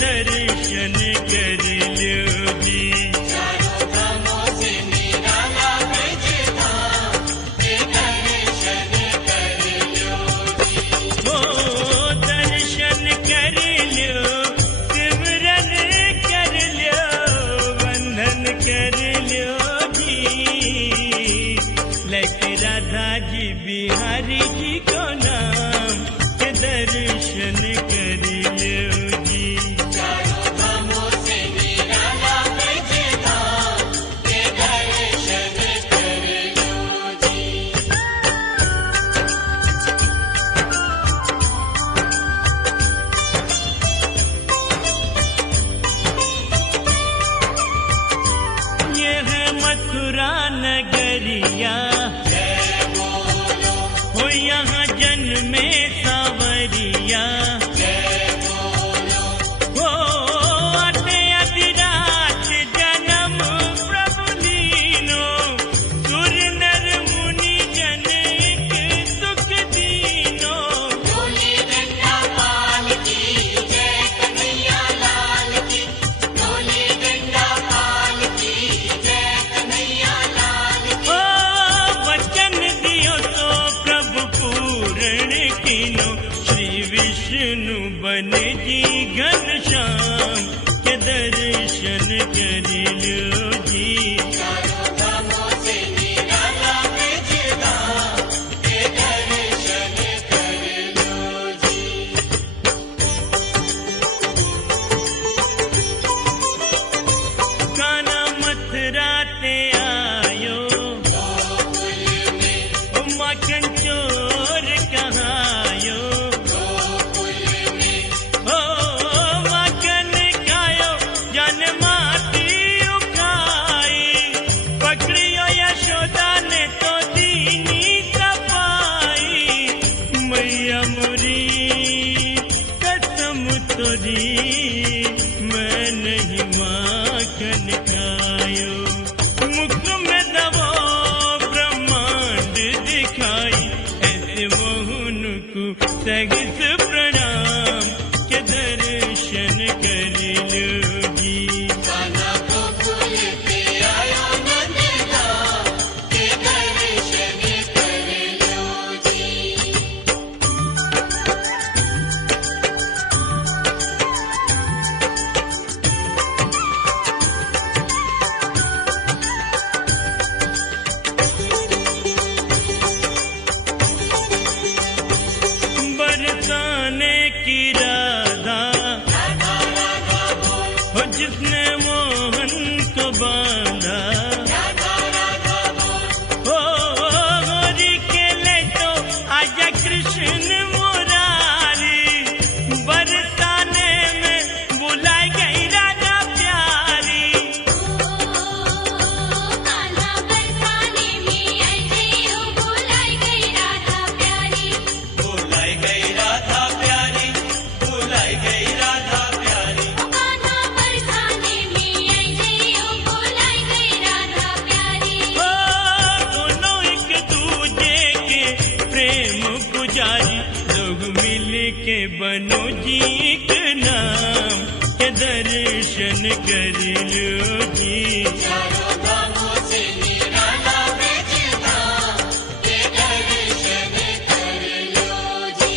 दर्शन कर लो जी। चारों धामों से निराला ब्रज धाम के दर्शन कर लो जी। ओ दर्शन कर लो, सिमरन कर लो, वंदन कर लो जी। लेके राधा जी बिहारी जी को नाम के दर्शन कर लो जी। चारों धामों से निराला ब्रज धाम के दर्शन कर लो जी। ये है मथुरा नगरिया, जय बोलो हो यहाँ जन्मे सावरिया। जय बोलो हो आते अधिराज जन्म प्रभु दीनो, सुर नर मुनि जन एक सुख दीनो। डोली डंडा पाल की जय कन्हैया लाल की। डोली डंडा पाल की जय कन्हैया लाल की। ओ वचन दियो तो प्रभु पूर्ण कीनो, श्री विष्णु बने जी घनश्याम के दर्शन कर लो जी। चारों धामों से निराला ब्रज धाम के दर्शन कर लो जी। कान्हा मथुरा ते आयो, गोकुल में ओ माखन चोर कहायो। गोकुल में ओ माखन खायो, जन माटी उखाई। पकड़ियो यशोदा ने तो दीनी तपाई। मैया मोरी कसम तोरी, मैं नहीं माखन खायो। मुख में दबो ब्रह्मांड दिखाई, ऐसे मोहन को सहित प्रणाम के दर्शन कर लो जी। कान्हा गोकुल पे आयो नंदधाम के दर्शन कर लो जी। बरसाने की राधा, राधा राधा बोल हो जिसने मोहन को बांधा। राधा राधा बोल हो होरी के ले तो आजा कृष्ण मुरारी। बरसाने में बुलाई गई राधा प्यारी। कान्हा बरसाने में ऐसे हो बुलाई गई राधा प्यारी। बुलाई गई राधा प्यारी। बुलाई गई राधा प्यारी। कान्हा बरसाने में ऐसे हो बुलाई गई राधा प्यारी। हो दोनों एक दूजे के प्रेम पुजारी, लोग मिल के बनो जी एक नाम के दर्शन कर लो जी। चारों धामों से निराला ब्रज धाम के दर्शन कर लो जी।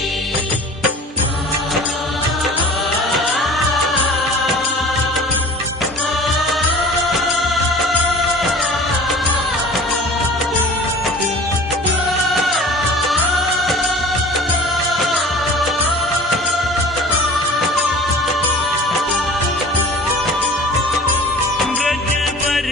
ब्रज पर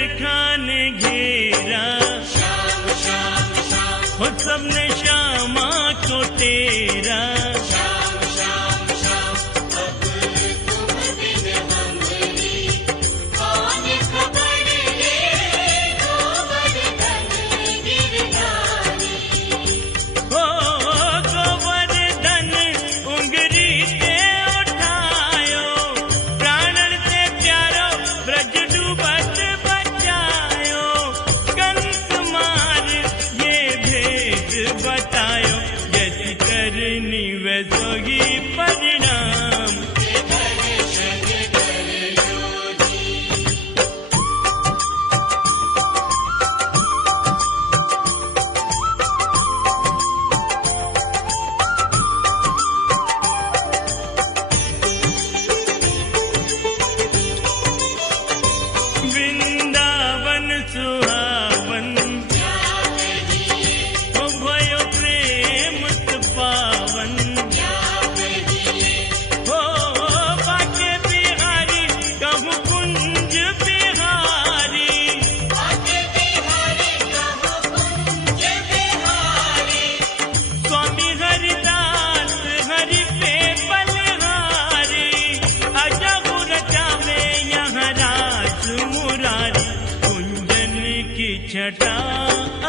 छटा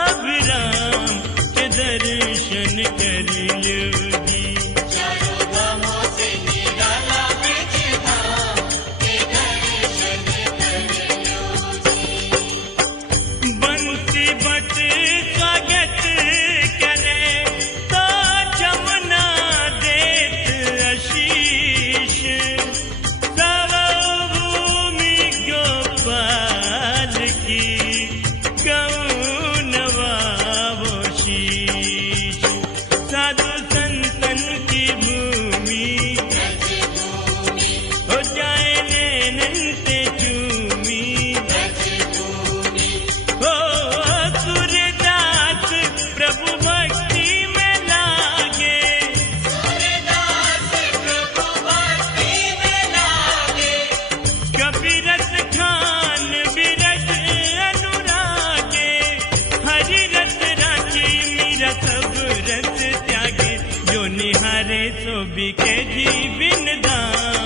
अभिराम के दर्शन कर लो जी। चारों धामों से निराला ब्रज धाम के दर्शन कर लो जी। बंसी बट स्वागत करे तो जमुना देत आशीष, सर्वभूमि गोपाल की गौन नवाबो शीश। साधु संतन की भूमि ब्रजभूमि हो जाए नैनन से चूमी। ब्रजभूमि ओ सूरदास प्रभु भक्ति में लागे, सूरदास प्रभु भक्ति में लागे। कबीरत खान बिरज अनुरागे, हरि रस राखी मीरा सब रस त्यागे। जो निहारे सो बिके जीवन धाम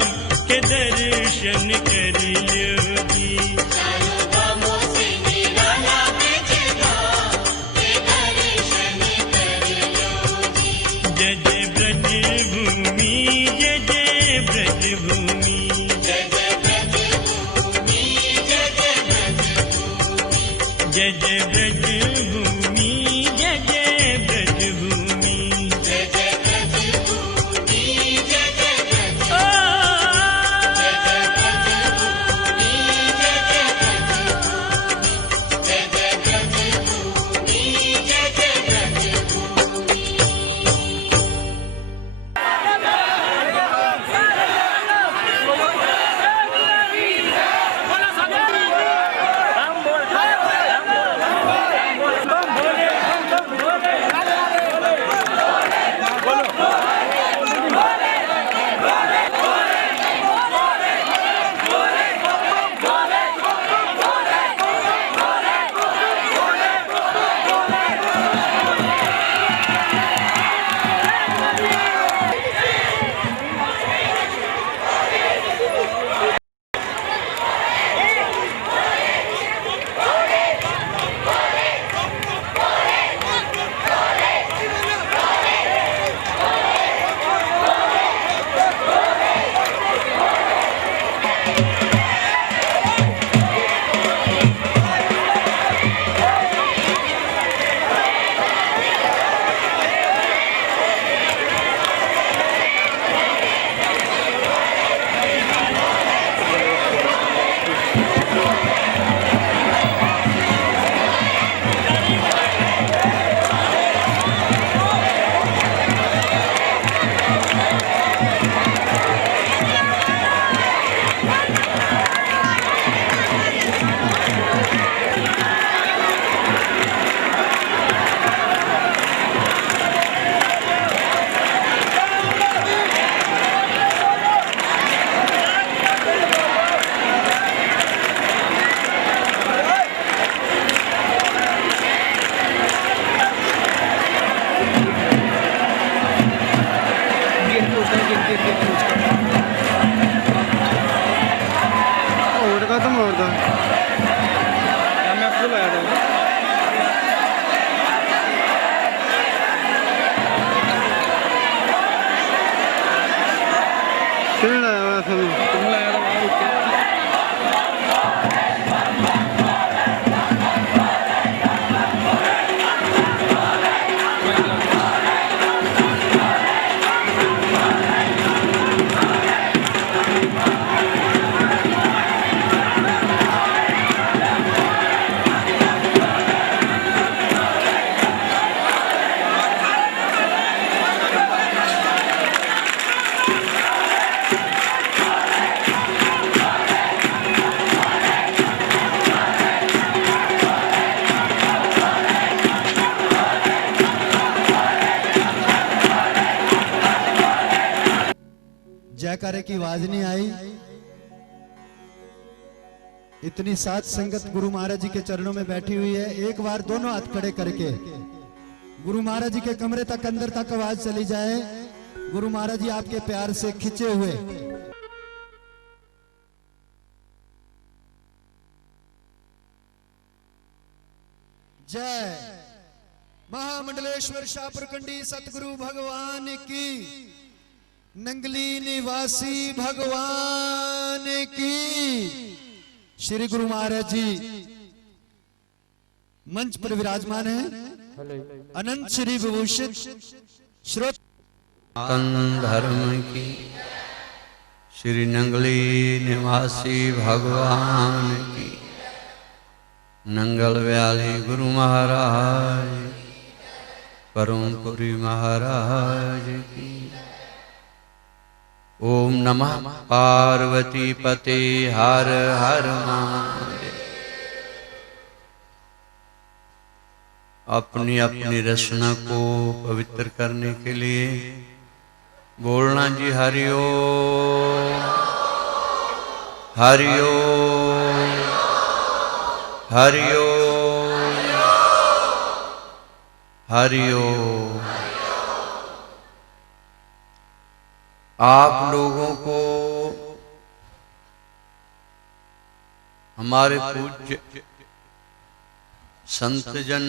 के दर्शन कर लो जी। चारों धामों से निराला ब्रज धाम के दर्शन कर लो जी। जय जय ब्रज भूमि, जय जय ब्रज भूमि। जय जय ब्रजभूमि, जय जय ब्रजभूमि। जय जय ब्रज भूमि, जय जय ब्रज भूमि। जय जय ब्रजभूमि, जय जय ब्रजभूमि। ओ जय जय ब्रजभूमि, जय जय ब्रजभूमि। जय जय ब्रजभूमि, जय जय ब्रजभूमि। जयकारे की आवाज नहीं आई। इतनी साथ संगत गुरु महाराज जी के चरणों में बैठी हुई है। एक बार दोनों हाथ खड़े करके गुरु महाराज जी के कमरे तक अंदर तक आवाज चली जाए। गुरु महाराज जी आपके प्यार से खिंचे हुए जय महामंडलेश्वर शाहपुरकंडी सतगुरु भगवान की, नंगली निवासी भगवान की। श्री गुरु महाराज जी मंच पर विराजमान है। अनंत श्री विभूषित श्रोत सनातन धर्म की, श्री नंगली निवासी भगवान की, नंगल व्याली गुरु महाराज, परमपुरी महाराज की। ओम नमः पार्वती पते हर हर महादेव। अपनी अपनी रचना को पवित्र करने के लिए बोलना जी हरिओम हरिओम हरिओम हरिओम। आप लोगों को हमारे पूज्य संत जन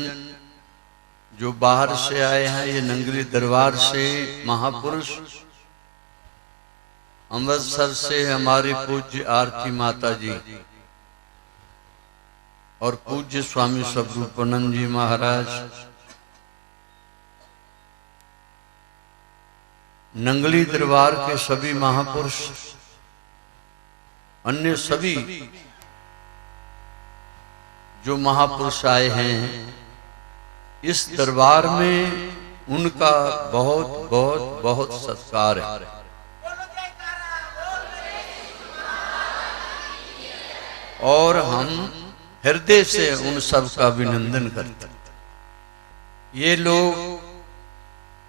जो बाहर से आए हैं, ये नंगली दरबार से महापुरुष, अमृतसर से हमारी पूज्य आरती माता जी और पूज्य स्वामी स्वरूपानंद जी महाराज, नंगली दरबार के सभी महापुरुष, अन्य सभी जो महापुरुष आए हैं इस दरबार में, उनका बहुत बहुत बहुत सत्कार है। और हम हृदय से उन सब का अभिनंदन करते हैं। ये लोग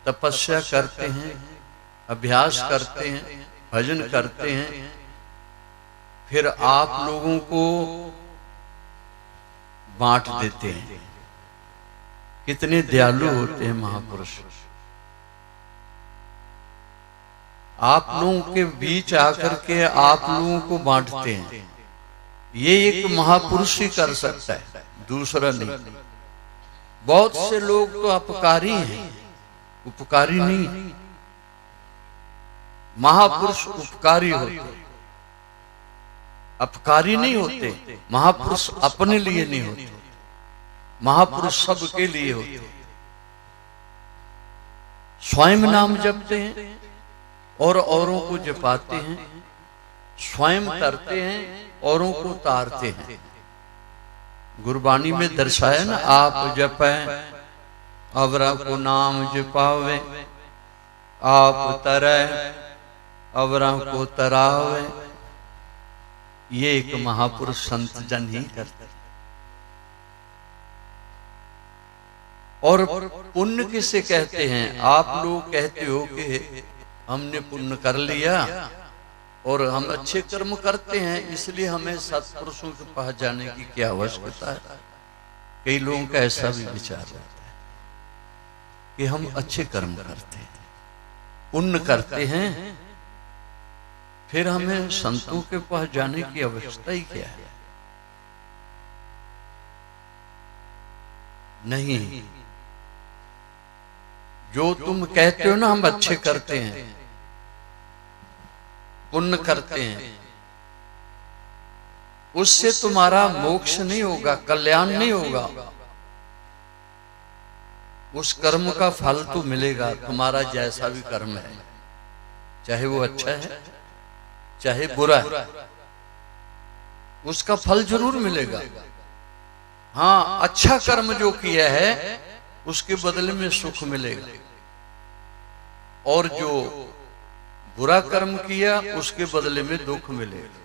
तपस्या करते हैं, अभ्यास करते हैं, भजन करते हैं, फिर आप लोगों को बांट देते हैं। कितने दयालु होते हैं महापुरुष। आप लोगों के बीच आकर के आप लोगों को बांटते हैं। ये एक महापुरुष ही कर सकता है, दूसरा नहीं। बहुत से लोग तो अपकारी हैं, उपकारी नहीं। महापुरुष उपकारी होते, अपकारी नहीं होते। महापुरुष अपने लिए नहीं होते, महापुरुष सबके लिए होते। स्वयं नाम जपते हैं और औरों को जपाते हैं, स्वयं करते हैं, औरों को तारते हैं। गुरबाणी में दर्शाया ना, आप जपे अवरा को नाम जपावे, आप तरे अवरा को तरावे। ये एक महापुरुष संत जन ही करते। और पुण्य किसे कहते हैं? आप लोग कहते हो कि हमने पुण्य कर लिया और हम अच्छे कर्म करते हैं, इसलिए हमें सत्पुरुषों के पास जाने की क्या आवश्यकता है। कई लोगों का ऐसा भी विचार रहता है कि हम अच्छे कर्म करते हैं, पुण्य करते हैं, फिर हमें संतों के पास जाने की आवश्यकता ही क्या है। नहीं, जो तुम कहते हो ना हम अच्छे करते हैं, पुण्य करते हैं, उससे तुम्हारा मोक्ष नहीं होगा, कल्याण नहीं होगा। उस कर्म का फल तो मिलेगा, तुम्हारा जैसा भी कर्म है, चाहे वो अच्छा है चाहे बुरा है, उसका फल जरूर मिलेगा। हाँ, अच्छा कर्म जो किया है उसके बदले में सुख मिलेगा, और जो बुरा कर्म किया उसके बदले में दुख मिलेगा।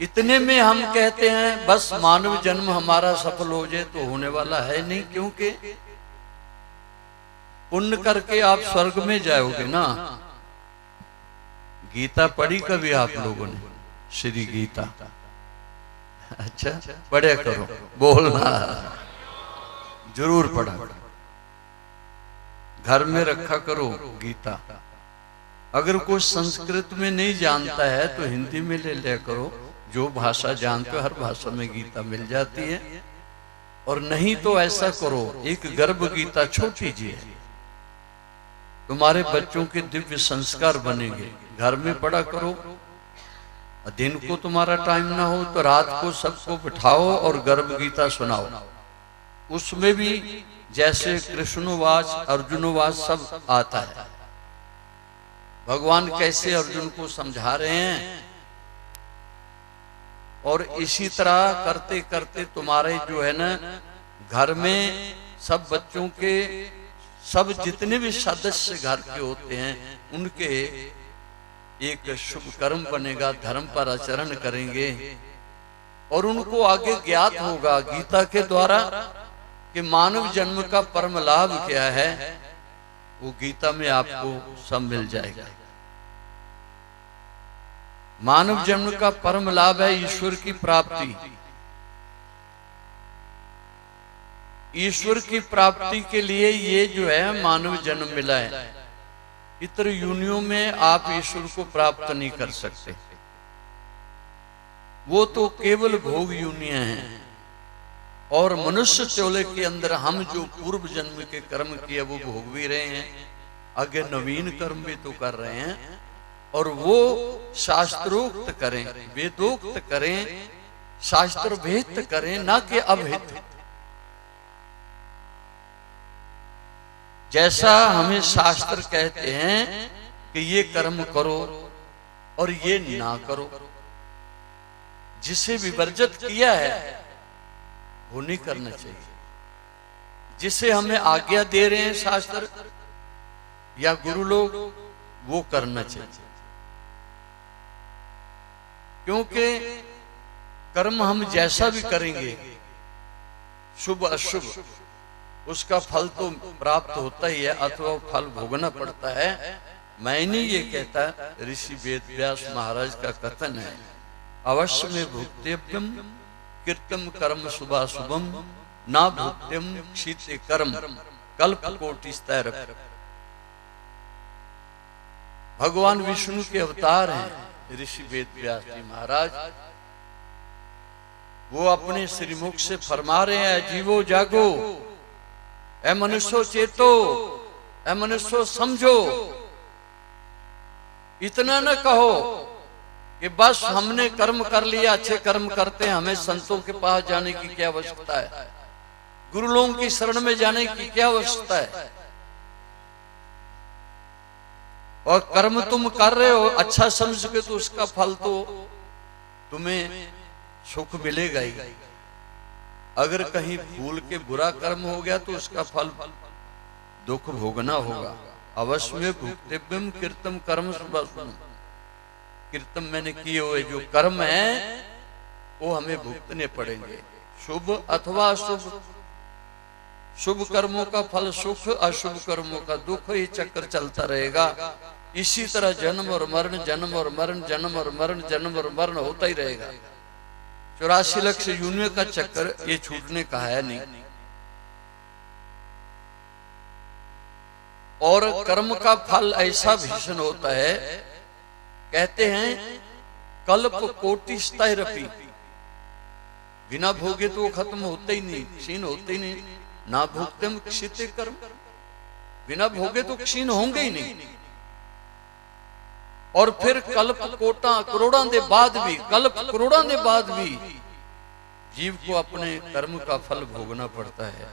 इतने में हम कहते हैं बस मानव जन्म हमारा सफल हो जाए, तो होने वाला है नहीं, क्योंकि पुण्य करके आप स्वर्ग में जाओगे ना। गीता पढ़ी कभी आप लोगों ने? श्री गीता? अच्छा, पढ़ा करो, बोलना जरूर पढ़ा, घर में रखा करो गीता। अगर कोई संस्कृत में नहीं जानता है तो हिंदी में ले लिया करो, जो भाषा जानते हो हर भाषा में गीता मिल जाती है। और नहीं तो ऐसा करो, एक गर्भ गीता छोटी जी है, तुम्हारे बच्चों के दिव्य संस्कार बनेंगे। घर में पढ़ा करो, दिन को तुम्हारा टाइम ना हो तो रात को सबको बिठाओ और गर्भ गीता सुनाओ। उसमें भी जैसे कृष्णवाच अर्जुनवाच सब आता है, भगवान कैसे अर्जुन को समझा रहे हैं। और इसी तरह करते करते तुम्हारे जो है ना घर में सब बच्चों के सब जितने भी सदस्य घर के होते हैं उनके एक शुभ कर्म बनेगा, धर्म पर आचरण करेंगे और उनको आगे ज्ञात होगा गीता के द्वारा कि मानव जन्म का परम लाभ क्या है। वो गीता में आपको सब मिल जाएगा। मानव जन्म का परम लाभ है ईश्वर की प्राप्ति। ईश्वर की प्राप्ति के लिए ये जो है मानव जन्म मिला है। इतर योनियों में आप ईश्वर को प्राप्त नहीं कर सकते, वो तो केवल भोग योनियां हैं। और मनुष्य चोले के अंदर हम जो पूर्व जन्म के कर्म किए वो भोग भी रहे हैं, आगे नवीन कर्म भी तो कर रहे हैं। और वो शास्त्रोक्त करें, वेदोक्त करें, शास्त्र भेद करें, ना कि अभेद। जैसा हमें शास्त्र कहते हैं कि ये कर्म करो और ये ना करो, जिसे विवर्जित किया है वो नहीं करना चाहिए। जिसे हमें आज्ञा दे रहे हैं शास्त्र या गुरु लोग, वो करना चाहिए। क्योंकि कर्म हम जैसा भी करेंगे, शुभ अशुभ, उसका फल तो प्राप्त होता ही है अथवा फल भोगना पड़ता है। मैं नहीं ये कहता, ऋषि वेद व्यास महाराज का कथन है, अवश्य में भुक्तव्यम कृतम कर्म शुभाशुभम ना भुक्त्यम क्षिते कर्म कल्प कोटि स्तैर। भगवान विष्णु के अवतार हैं ऋषि वेद व्यास जी महाराज। वो अपने श्रीमुख से फरमा रहे हैं, जीवो जागो, ऐ मनुष्यो चेतो, ऐ मनुष्यो समझो। इतना न कहो कि बस हमने कर्म कर लिया, अच्छे कर्म करते हैं, हमें संतों के पास जाने की क्या आवश्यकता है, गुरु लोगों की शरण में जाने की क्या आवश्यकता है। और कर्म तुम कर रहे हो अच्छा समझ के तो उसका फल तो तुम्हें सुख मिलेगा ही। अगर कहीं भूल के बुरा कर्म हो गया तो उसका फल दुख भोगना होगा। अवश्य में भुक्तव्यम कीर्तम कर्म शुभाशुभम। कीर्तन मैंने किए हुए जो कर्म है वो हमें भुगतने पड़ेंगे, शुभ अथवा अशुभ। शुभ कर्मों का फल सुख, अशुभ कर्मों का दुख, ये चक्कर चलता रहेगा। इसी तरह जन्म और मरण, जन्म और मरण, जन्म और मरण, जन्म और मरण होता ही रहेगा। 84 लाख योनियों का चक्कर ये छूटने का है नहीं। और कर्म का फल ऐसा भीषण होता है, कहते हैं कल्प कोटि स्तैरपि। बिना भोगे तो वो खत्म होते ही नहीं, क्षीण होते ही नहीं। ना भोगतम क्षिते कर्म, बिना भोगे तो क्षीण होंगे ही नहीं। और फिर कल्प कोटा करोड़ों के बाद भी, कल्प करोड़ों के बाद भी जीव को अपने कर्म का फल भोगना पड़ता है।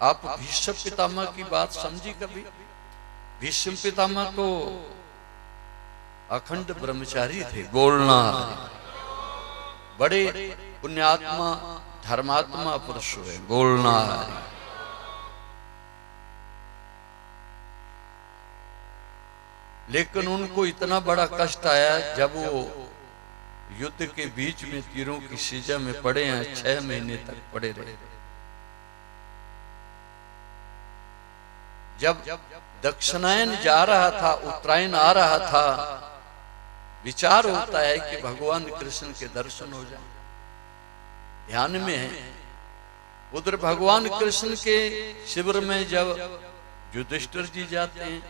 आप भीष्म पितामह की बात समझी कभी? भीष्म पितामह तो अखंड ब्रह्मचारी थे, बोलना, बड़े पुण्यात्मा धर्मात्मा पुरुष हुए, बोलना। लेकिन उनको इतना बड़ा कष्ट आया जब वो युद्ध के बीच में तीरों की सीजा में पड़े हैं, 6 महीने तक पड़े रहे। जब दक्षिणायन जा रहा था, उत्तरायण आ रहा था, विचार होता है कि भगवान कृष्ण के दर्शन हो जाए, ध्यान में है। उधर भगवान कृष्ण के शिविर में जब युधिष्ठिर जी जाते हैं,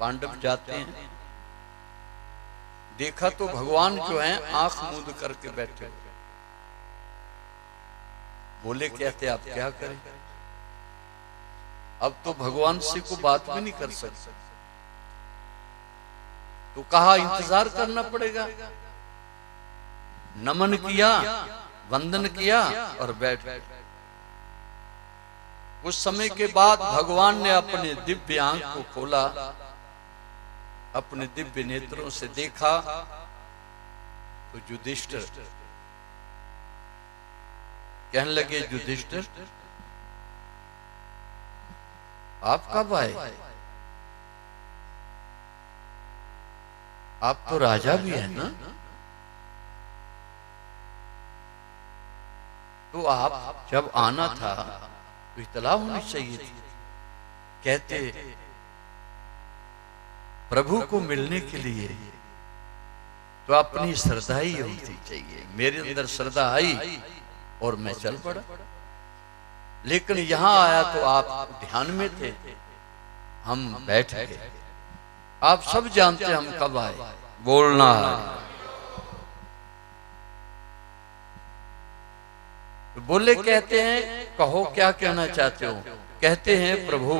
पांडव जाते हैं, देखा तो भगवान जो हैं आंख मूंद करके बैठे हुए। बोले कहते आप क्या करें, अब तो भगवान से को बात भी नहीं कर सकते। तो कहा इंतजार करना पड़ेगा। नमन किया, वंदन किया और बैठ गए। कुछ समय के बाद भगवान ने अपने दिव्य आंख को खोला, अपने दिव्य नेत्रों से देखा तो युधिष्ठिर कहने लगे, युधिष्ठिर आप कब आए? आप तो राजा भी हैं ना, तो आप जब आना था तो इतला होनी चाहिए थी। कहते प्रभु को मिलने के लिए तो अपनी श्रद्धा ही होती चाहिए। मेरे अंदर श्रद्धा आई और मैं चल पड़ा, लेकिन यहां आया तो आप ध्यान में थे, हम बैठ गए। आप सब जानते हैं हम कब आए, बोलना है। बोले कहते हैं कहो क्या कहना चाहते हो? कहते हैं प्रभु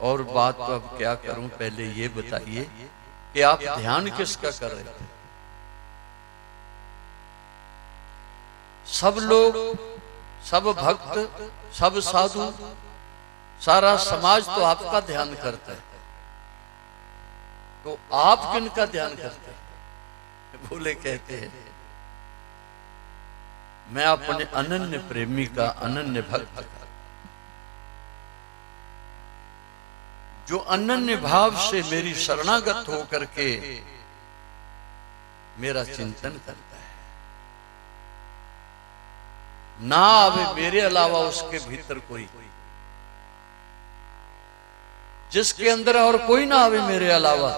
और बात तो अब क्या करूं, पहले ये बताइए कि आप ध्यान किसका कर रहे थे? सब लोग, सब भक्त, सब साधु, सारा समाज तो आपका ध्यान करता है, तो आप किनका ध्यान करते हैं? बोले कहते हैं मैं अपने अनन्य प्रेमी का, अनन्य भक्त का, जो अनन्य भाव से मेरी शरणागत होकर के मेरा चिंतन करता है, ना आवे मेरे अलावा उसके भीतर कोई, जिसके अंदर और कोई ना आवे मेरे अलावा,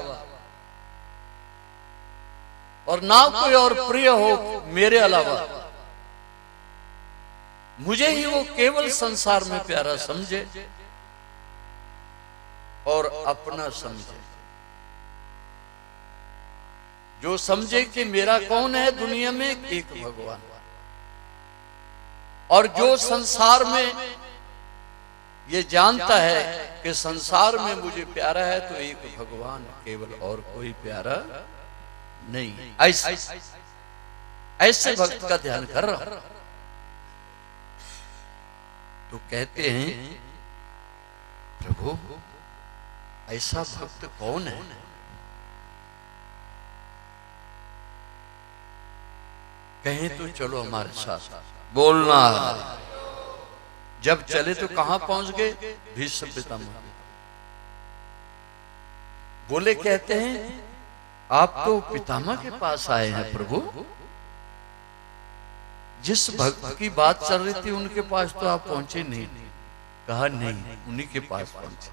और ना कोई और प्रिय हो मेरे अलावा, मुझे ही वो केवल संसार में प्यारा समझे और अपना समझे। जो समझे कि मेरा कौन है दुनिया में, एक भगवान, और जो संसार में ये जानता है कि संसार में मुझे प्यारा है तो एक भगवान, केवल और कोई प्यारा नहीं। ऐसे भक्त का ध्यान कर रहा हूं। तो कहते हैं प्रभु ऐसा भक्त कौन है? कहें तो चलो हमारे साथ, बोलना। जब चले तो कहां पहुंच गए? भीष्म पितामह। बोले कहते हैं आप तो पितामह के पास आए हैं प्रभु, जिस भक्त की बात चल रही थी उनके पास तो आप पहुंचे नहीं। कहा नहीं, उन्हीं के पास पहुंचे।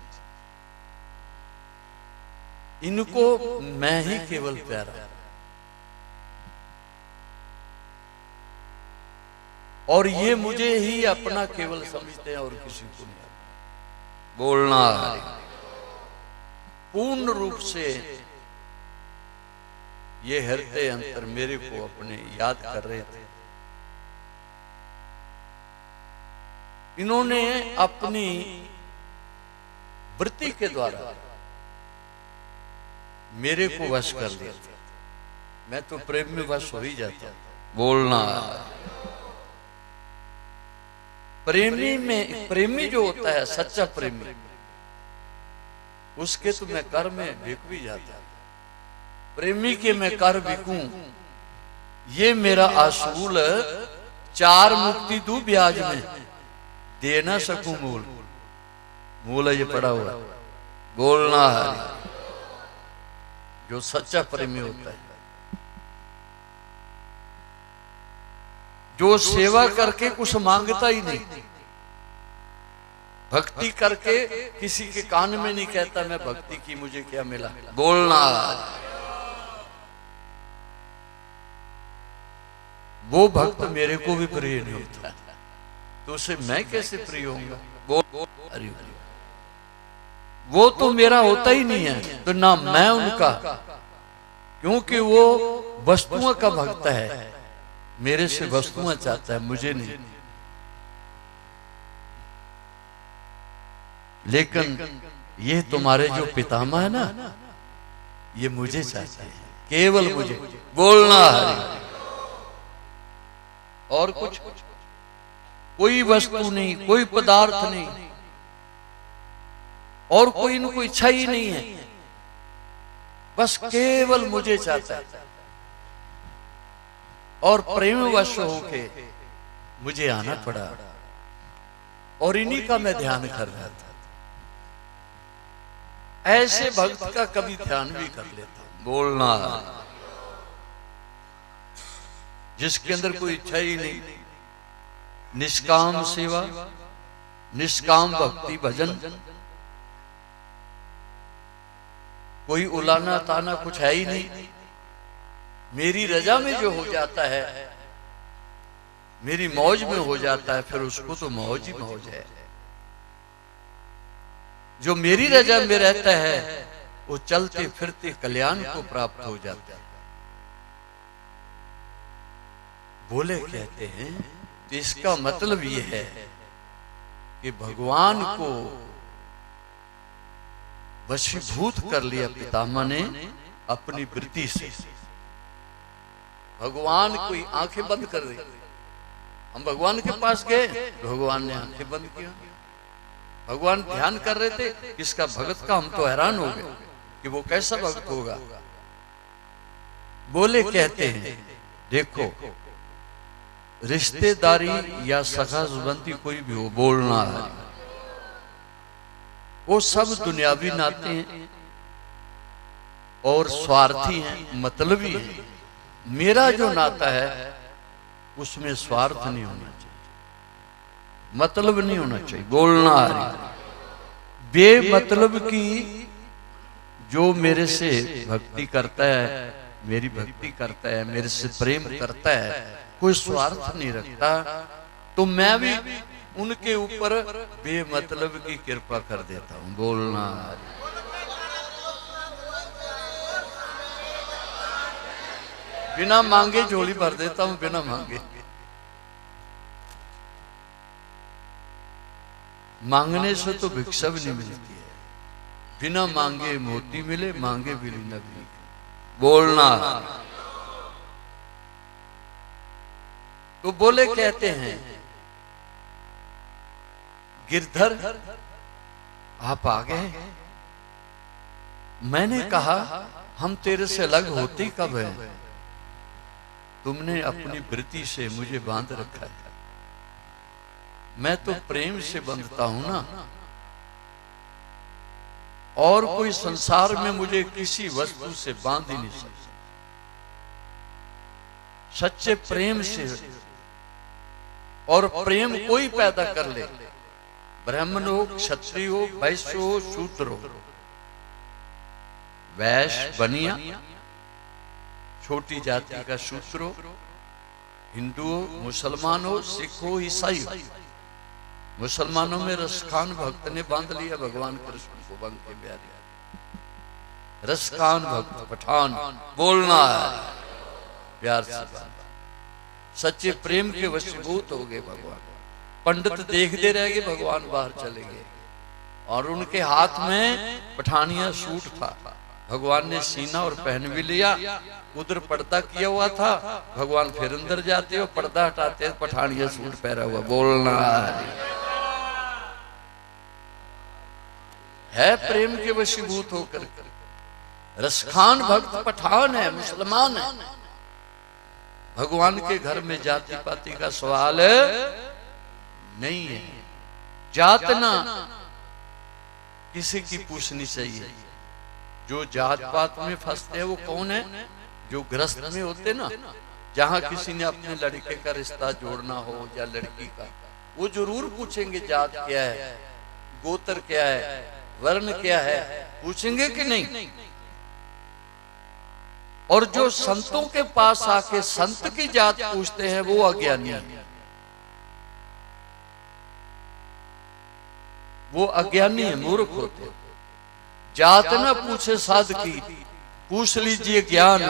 इनको मैं ही केवल प्यारा, और ये मुझे ही अपना केवल समझते हैं और किसी को नहीं। बोलना पूर्ण रूप से ये हृदय अंतर मेरे को अपने याद कर रहे थे। इन्होंने अपनी वृत्ति के द्वारा मेरे को वश कर लिया था। मैं तो प्रेम में वश हो ही जाता। बोलना प्रेमी में, प्रेमी जो होता है सच्चा प्रेमी, उसके तो मैं कर में बिक भी जाता। प्रेमी के मैं कर बिकूं, ये मेरा असूल, चार मुक्ति दू ब्याज में, दे ना सकूं मूल। मूल ये पड़ा हुआ। बोलना है जो सच्चा प्रेमी होता है, जो सेवा करके कुछ मांगता ही नहीं, भक्ति करके किसी के कान में नहीं कहता मैं भक्ति की मुझे क्या मिला। बोलना वो भक्त मेरे को भी प्रिय नहीं होता, तो उसे मैं कैसे प्रिय होऊंगा? बोल अरे वो तो मेरा होता ही नहीं है, तो ना मैं उनका क्योंकि वो वस्तुओं का भक्त है, मेरे से वस्तुएं चाहता है, मुझे नहीं। लेकिन ये तुम्हारे जो पितामह है ना, ये मुझे चाहते हैं, केवल मुझे। बोलना हरि। और कुछ, कोई वस्तु नहीं, कोई पदार्थ नहीं, और कोई इनको इच्छा ही नहीं है, बस केवल मुझे चाहता है। और प्रेमवश होके मुझे आना पड़ा, और इन्हीं का मैं ध्यान कर रहा था। ऐसे भक्त का कभी ध्यान भी कर लेता हूं। बोलना, जिसके अंदर कोई इच्छा ही नहीं, निष्काम सेवा, निष्काम भक्ति भजन, कोई उलाना ताना कुछ है ही नहीं। मेरी रजा में जो हो जाता है, मेरी मौज में हो जाता है, फिर उसको तो मौज ही मौज है। जो मेरी रजा में रहता है वो चलते फिरते कल्याण को प्राप्त हो जाता है। बोले कहते हैं, तो इसका मतलब ये है कि भगवान को वशीभूत कर लिया पितामह ने अपनी वृत्ति से। भगवान कोई आंखें बंद कर दी, हम भगवान के पास गए, भगवान ने आंखें बंद किया। भगवान ध्यान कर रहे थे किसका? भगत का। हम तो हैरान हो गए कि वो कैसा भक्त होगा। बोले कहते हैं, देखो रिश्तेदारी या सखा संबंधी कोई भी हो, बोलना है, वो सब दुनियावी नाते हैं और स्वार्थी हैं, मतलबी हैं। मेरा जो नाता है उसमें स्वार्थ नहीं होना चाहिए, मतलब नहीं होना चाहिए। बोलना है, बेमतलब की जो मेरे से भक्ति करता है, मेरी भक्ति करता है, मेरे से प्रेम करता है, कोई स्वार्थ नहीं रखता, तो मैं भी उनके ऊपर बेमतलब की कृपा कर देता हूं। बोलना है, बिना मांगे झोली भर देता हूं, बिना मांगे। मांगने से तो भिक्षा भी नहीं मिलती है, बिना मांगे मोती मिले, मांगे भी न भी। बोलना, तो बोले कहते हैं, गिरधर आप आ गए। मैंने कहा हम तेरे से अलग होते ही कब है? तुमने अपनी वृत्ति से मुझे बांध रखा है। मैं तो प्रेम से बंधता हूं ना, और कोई संसार में मुझे किसी वस्तु से बांध ही नहीं सकता। सच्चे प्रेम से, और प्रेम कोई पैदा कर ले, ब्राह्मण हो, क्षत्रिय हो, वैश्य हो, शूद्र हो, वैश्य बनिया, छोटी जाति का शूद्र हो, हिंदू हो, मुसलमान हो, सिख हो, ईसाई हो। मुसलमानों में रसखान भक्त ने बांध लिया भगवान कृष्ण को, बंग के प्यारे रसखान भक्त पठान। बोलना है, प्यार से बांध, सच्चे प्रेम के वशीभूत हो गए भगवान। पंडित देखते रह गए, भगवान बाहर चले गए, और उनके हाथ में पठानिया सूट था। भगवान ने सीना और पहन भी लिया, उधर पर्दा किया हुआ था। भगवान फिर अंदर जाते हो, पर्दा हटाते, पठानिया सूट पहना हुआ। बोलना है प्रेम के वशीभूत होकर। रसखान भक्त पठान है, मुसलमान है। भगवान के घर में जाति पाति का सवाल नहीं है। जात ना किसी की पूछनी चाहिए। जो जात पात में फंसते हैं वो कौन है? जो ग्रस्त में होते ना, जहां किसी ने अपने लड़के का रिश्ता जोड़ना हो या लड़की का, वो जरूर पूछेंगे जात क्या है, गोत्र क्या है, वर्ण क्या है, पूछेंगे कि नहीं? और जो संतों के पास आके संत की जात पूछते हैं वो अज्ञानी है। वो अज्ञानी है, मूर्ख होते। जात ना पूछे साध की, पूछ लीजिए ज्ञान,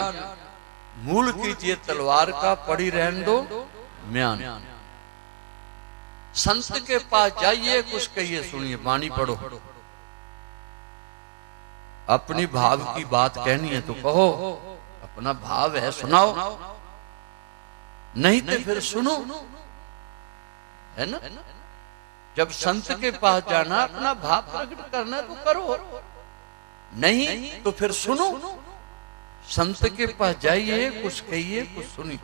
मूल कीजिए तलवार का, पड़ी रहने दो म्यान। संत के पास जाइए, कुछ कहिए सुनिए, वाणी पढ़ो। अपनी भाव की बात कहनी है तो कहो, अपना भाव है सुनाओ, नहीं तो फिर सुनो, है ना। जब संत के पास जाना, अपना भाव प्रकट करना तो करो, नहीं तो फिर सुनो। संत के पास जाइए, कुछ कहिए कुछ सुनिए,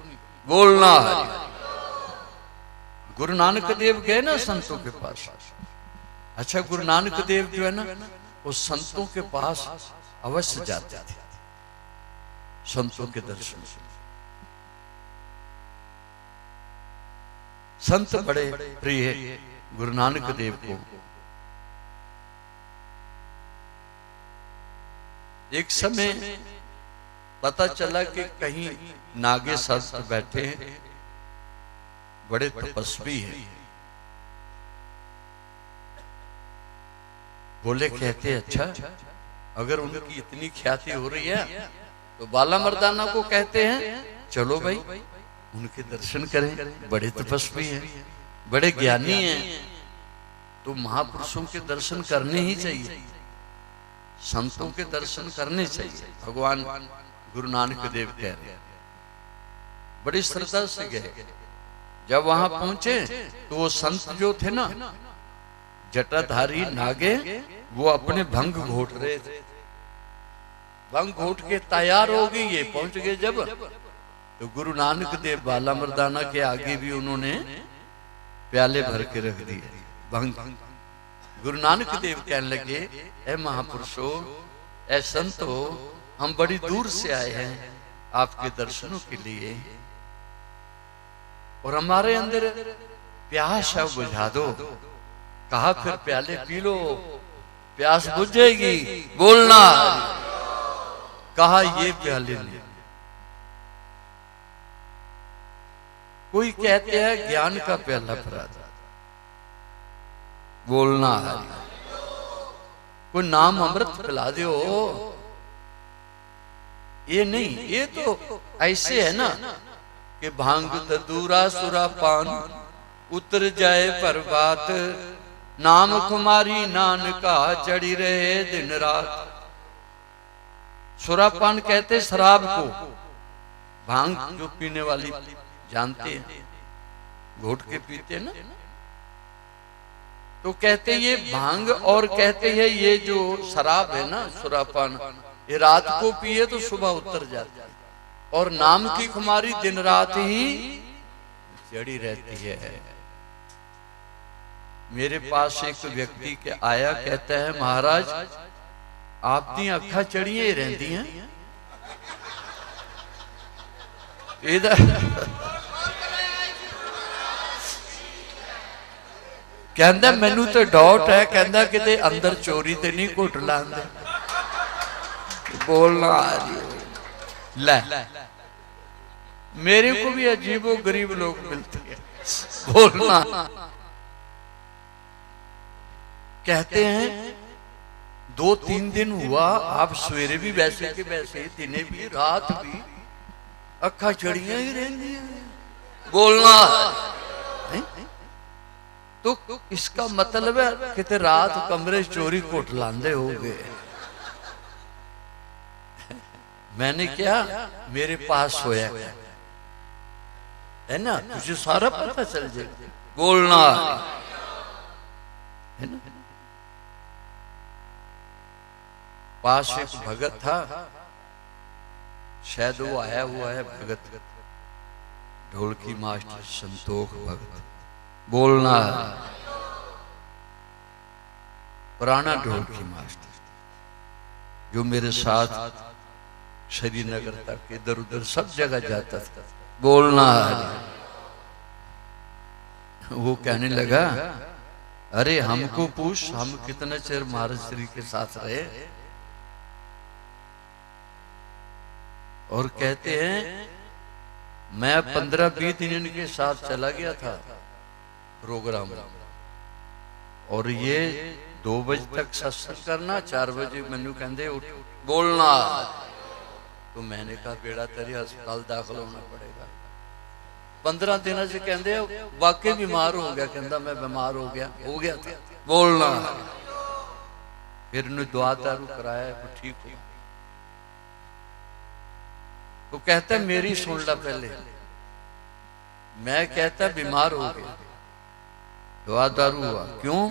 बोलना है। गुरु नानक देव गए ना संतों के पास। अच्छा, गुरु नानक देव जो है ना, वो संतों के पास अवश्य जाते थे, संतों के दर्शन से। संत बड़े प्रिय है गुरु नानक देव को। एक समय पता चला कि कहीं नागे संत बैठे हैं, बड़े तपस्वी हैं। बोले, कहते अच्छा, अगर उनकी इतनी ख्याति हो रही है तो बाला मर्दाना को कहते हैं चलो भाई उनके दर्शन करें। बड़े तपस्वी हैं, बड़े ज्ञानी हैं, तो महापुरुषों के दर्शन करने ही चाहिए, संतों के दर्शन करने चाहिए। भगवान गुरु नानक देव कह रहे हैं, बड़ी श्रद्धा से गए। जब वहां पहुंचे तो वो संत जो थे ना, जटाधारी नागे, वो अपने भंग घोट रहे थे। भंग घोट के तैयार हो गई, ये पहुंच गए जब, तो गुरु नानक देव बाला मर्दाना के आगे भी उन्होंने प्याले भर के रख दिए भंग। गुरु नानक देव कहने लगे, ऐ महापुरुषों, ऐ संतो, हम बड़ी दूर से आए हैं आपके दर्शनों के लिए, और हमारे अंदर प्यास है, बुझा दो। कहा फिर प्याले पी लो, प्यास बुझ जाएगी, बोलना। कहा ये प्याले ले। कोई कहते हैं ज्ञान का प्याला पराधा, बोलना है। कोई नाम अमृत पिला दो, ये नहीं। ये तो ऐसे है ना कि भांग तदूरा सुरा पान, उतर जाए परबात, नाम कुमारी नानका, चढ़ी रहे दिन रात। सुरापान कहते शराब को, भांग जो पीने वाली जानते हैं, घोट के पीते ना, तो कहते ये भांग, और कहते हैं ये जो शराब है ना सुरापान, ये रात को पिए तो सुबह उतर जाती है, और नाम की कुमारी दिन रात ही चढ़ी रहती है। मेरे पास एक व्यक्ति के आया, कहता है महाराज आप दी अखा चढ़िया रहती हैं इधर। कहता मैनू तो डाउट है, कहता किते अंदर चोरी ते नहीं घुट लांदे। बोलना ले, मेरे को भी अजीबो गरीब लोग मिलते हैं। बोलना, कहते हैं 2-3 दिन हुआ, आप सवेरे भी वैसे के वैसे, दिने भी रात भी अखा चढ़िया ही रहती हैं। बोलना है? तो इसका मतलब है कि रात कमरे चोरी कोट लांदे हो गए। मैंने क्या, मेरे पास होया है ना, तुझे सारा पता चल जाएगा। बोलना है ना। पास एक भगत था, शायद वो आया हुआ है भगत, ढोलकी मास्टर संतोष भगत। बोलना, पुराना ढोलकी मास्टर जो मेरे साथ श्रीनगर तक इधर उधर सब जगह जाता था। बोलना, वो कहने लगा, अरे हमको पूछ, हम कितने चिर महाराज श्री के साथ रहे। और कहते हैं मैं 15-20 दिन इनके साथ चला गया था प्रोग्राम, और ये 2 बजे तक सत्संग करना, 4 बजे मैनू कहते उठ। बोलना, तो मैंने कहा बेड़ा तेरे अस्पताल दाखिल होना पड़ेगा। 15 दिन से कहते वाकई बीमार हो गया, कहता मैं बीमार हो गया था बोलना। फिर इन्हें दुआ दारू कराया वो ठीक हो। तो कहता मेरी सुन ला पहले। मैं कहता बीमार हो गया, दुआ दारू हुआ, क्यों?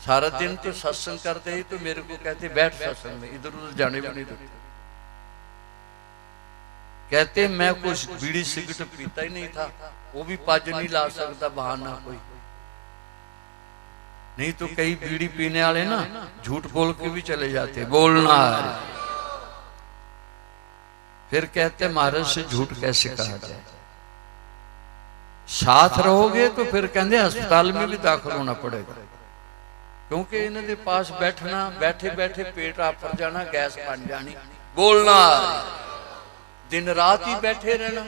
सारा दिन तो सत्संग करते ही तो मेरे को कहते बैठ सत्संग में, इधर उधर जाने भी नहीं देते। कहते मैं कुछ बीड़ी सिगरेट पीता ही नहीं था, वो भी पज नहीं ला सकता बहाना कोई। नहीं तो कई बीड़ी पीने वाले ना झूठ बोल के भी चले जाते, बोलना। फिर कहते महाराज से झूठ कैसे कहा जाए? साथ रहोगे तो फिर कहते अस्पताल में भी दाखिल होना पड़ेगा, क्योंकि इन्होंने पास बैठना, बैठे बैठे पेट आफर जाना, गैस बन जानी, बोलना। दिन रात ही बैठे रहना,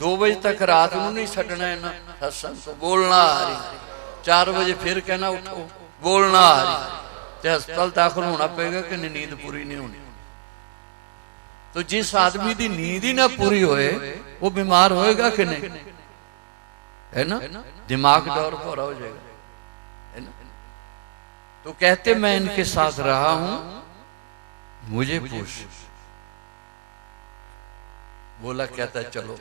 2 बजे तक रात को नहीं छड़ना है ना सत्संग को, बोलना। 4 बजे फिर कहना उठो, बोलना। ते अस्पताल दाखिल होना पड़ेगा कि नींद पूरी नहीं होनी। तो जिस आदमी की नींद ही ना पूरी होए वो बीमार होएगा कि नहीं, है ना? दिमाग दौर पूरा हो जाएगा, है ना? तो कहते मैं इनके साथ रहा हूं, मुझे पूछ। बोला कहता चलो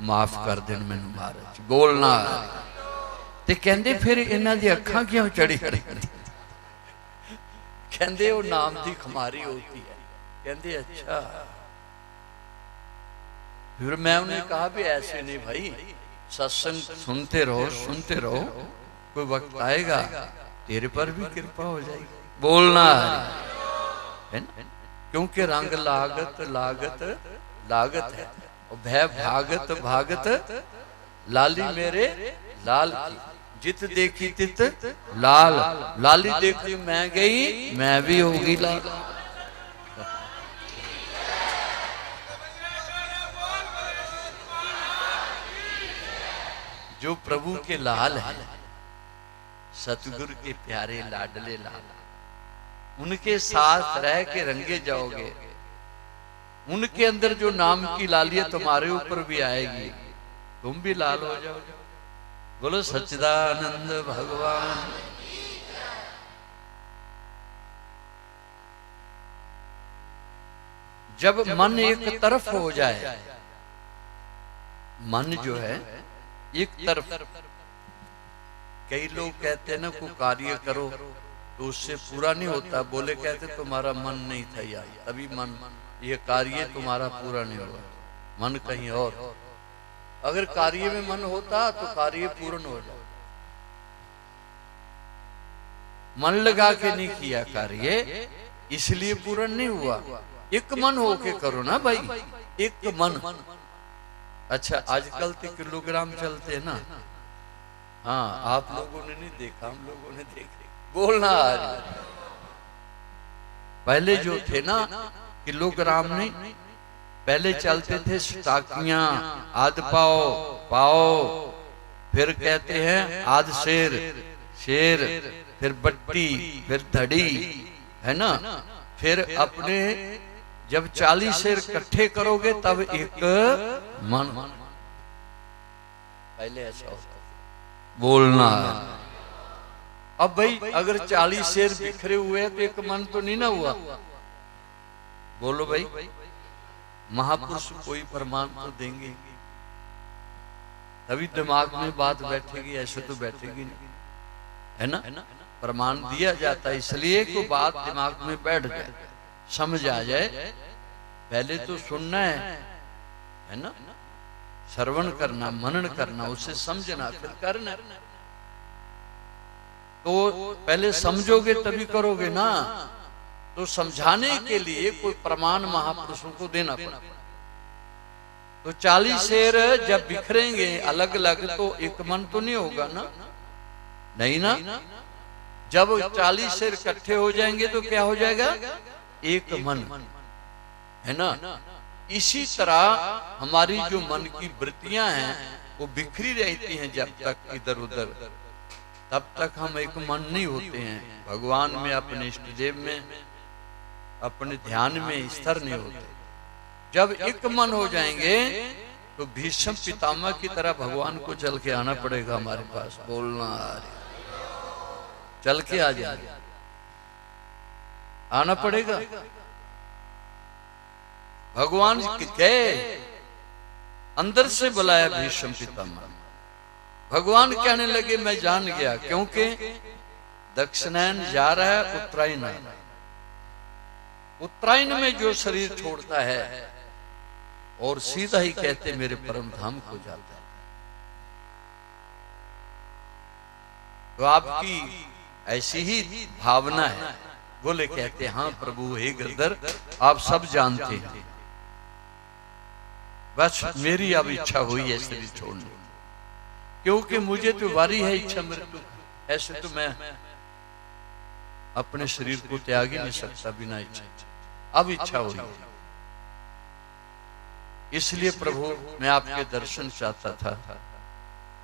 माफ कर देन मैनू महाराज, बोलना। ते कहंदे फिर इन्हां दी अखां क्यों चढ़ी रही? कहंदे वो नाम दी खुमारी होती है। कहंदे अच्छा। फिर मैं उन्हें कहा भी ऐसे नहीं भाई, सत्संग सुनते रहो, कोई वक्त आएगा तेरे पर भी कृपा हो जाएगी, बोलना, है ना? क्योंकि रंग लागत है, और भय भागत लाली मेरे लाल की, जित देखी तित लाल, लाली देखी मैं गई मैं भी होगी लाल। जो प्रभु के लाल है, सतगुरु के प्यारे लाडले लाल, उनके साथ रह के रंगे जाओगे। उनके अंदर जो नाम की लालियत तुम्हारे ऊपर भी आएगी, तुम भी लाल हो जाओगे। बोलो सच्चिदानंद भगवान। जब मन एक तरफ हो जाए, मन जो है एक तरफ, कई लोग कहते हैं ना कोई कार्य करो तो उससे पूरा नहीं होता, बोले कहते तुम्हारा मन नहीं था यार, तभी मन ये कार्य तुम्हारा पूरा नहीं हुआ, मन कहीं और। अगर कार्य में मन होता तो कार्य पूर्ण हो जाता। मन लगा के नहीं किया कार्य, इसलिए पूर्ण नहीं हुआ। एक मन होके करो ना भाई, एक मन। अच्छा आजकल तो किलोग्राम चलते हैं ना, हाँ आप लोगों ने नहीं देखा, हम लोगों ने देखा, बोलना। पहले जो थे ना किलोग्राम नहीं, पहले चलते थे स्टाकियां, आध पाओ, फिर कहते हैं आध शेर, फिर बट्टी, फिर धड़ी, है ना? फिर अपने जब 40 शेर इकट्ठे करोगे तब एक मन। पहले ऐसा होता, बोलना। अब भाई अगर 40 शेर बिखरे हुए हैं तो एक मन तो नहीं ना हुआ। बोलो भाई, महापुरुष कोई प्रमाण तो देंगे, तभी दिमाग में बात बैठेगी, ऐसे तो बैठेगी नहीं, है ना? प्रमाण दिया जाता है इसलिए कोई बात दिमाग में बैठ जाए, समझ आ जाए। पहले तो सुनना है ना? श्रवण करना, मनन करना, उसे समझना, फिर करना। तो पहले समझोगे तभी करोगे ना। तो समझाने के लिए कोई प्रमाण महापुरुषों को देना पड़ा। तो 40 शेर जब बिखरेंगे अलग अलग तो एक मन तो नहीं होगा ना, नहीं ना? जब 40 शेर इकट्ठे हो जाएंगे तो क्या हो जाएगा? एक मन, है ना? इसी तरह हमारी जो मन की वृत्तियां हैं वो बिखरी रहती हैं जब तक इधर उधर, तब तक हम एक मन नहीं होते हैं भगवान में, अपने इष्ट देव में। अपने ध्यान में स्थिर नहीं होते। जब एक मन हो जाएंगे तो भीष्म पितामह की तरह भगवान को चल के आना पड़ेगा हमारे पास। बोलना चल के आ जाएंगे, आना पड़ेगा। भगवान गए, अंदर से बुलाया भीष्म पितामह। भगवान कहने लगे मैं जान गया, क्योंकि दक्षिणायन जा रहा है, उत्तरायण आना। उत्तरायण में जो शरीर छोड़ता है और सीधा ही कहते मेरे परम धाम को जाता है। तो आपकी ऐसी ही भावना है। बोले कहते हाँ प्रभु हे गिरधर आप सब जानते हैं, बस मेरी अब इच्छा हुई है शरीर छोड़ने, क्योंकि मुझे तो वारी है इच्छा मृत्यु। ऐसे तो मैं अपने शरीर को त्याग ही नहीं सकता बिना इच्छा। अब इच्छा हुई, इसलिए प्रभु मैं आपके दर्शन चाहता था।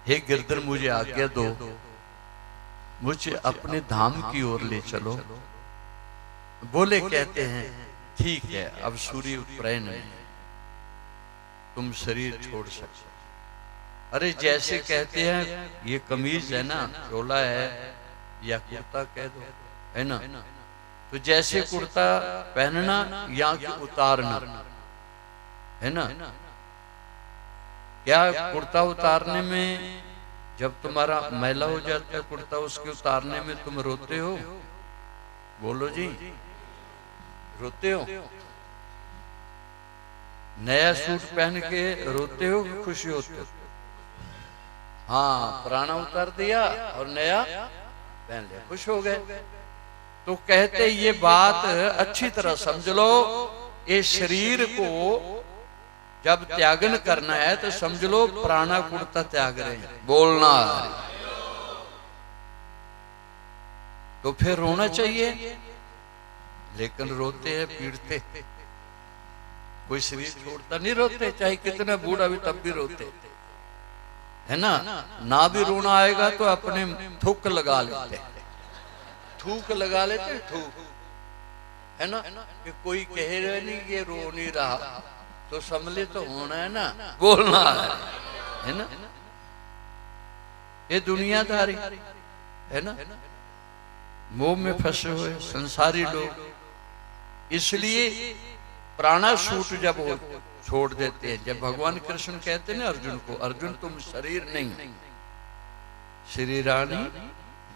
हे गिरधर मुझे आज्ञा दो, मुझे अपने धाम की ओर ले चलो। बोले कहते हैं ठीक है, अब सूर्य उत्तरायण में तुम शरीर छोड़ सकते। अरे जैसे कहते हैं ये कमीज है ना, चोला है या कुर्ता कह दो, है ना, तो जैसे कुर्ता पहनना या उतारना है ना। क्या कुर्ता उतारने में जब तुम्हारा मैला हो जाता है कुर्ता, उसके उतारने में तुम रोते हो? बोलो जी, रोते हो? नया सूट पहन के रोते हो, खुशी होते हो? हाँ, पुराना उतार दिया और नया पहन लिया, खुश हो गए। तो कहते ये बात अच्छी तरह समझ लो, ये शरीर को जब त्यागन करना है तो समझ लो पुराना कुर्ता त्याग रहे हैं। बोलना तो फिर रोना चाहिए, लेकिन रोते हैं, पीड़ते। कोई शरीर छोड़ता नहीं रोते, चाहे कितना बूढ़ा भी तब भी रोते, है ना। ना भी रोना आएगा तो अपने थूक लगा लेते, थूक लगा लेते, थूक, है ना। कि कोई कह रहे नहीं कि रो नहीं रहा तो समझे तो होना है ना, बोलना है ना। ये दुनियादारी है ना, मोह में फंसे हुए संसारी लोग। इसलिए प्राणा सूट जब हो छोड़ देते हैं, जब भगवान कृष्ण कहते हैं ना अर्जुन को, अर्जुन तुम शरीर नहीं शरीरानी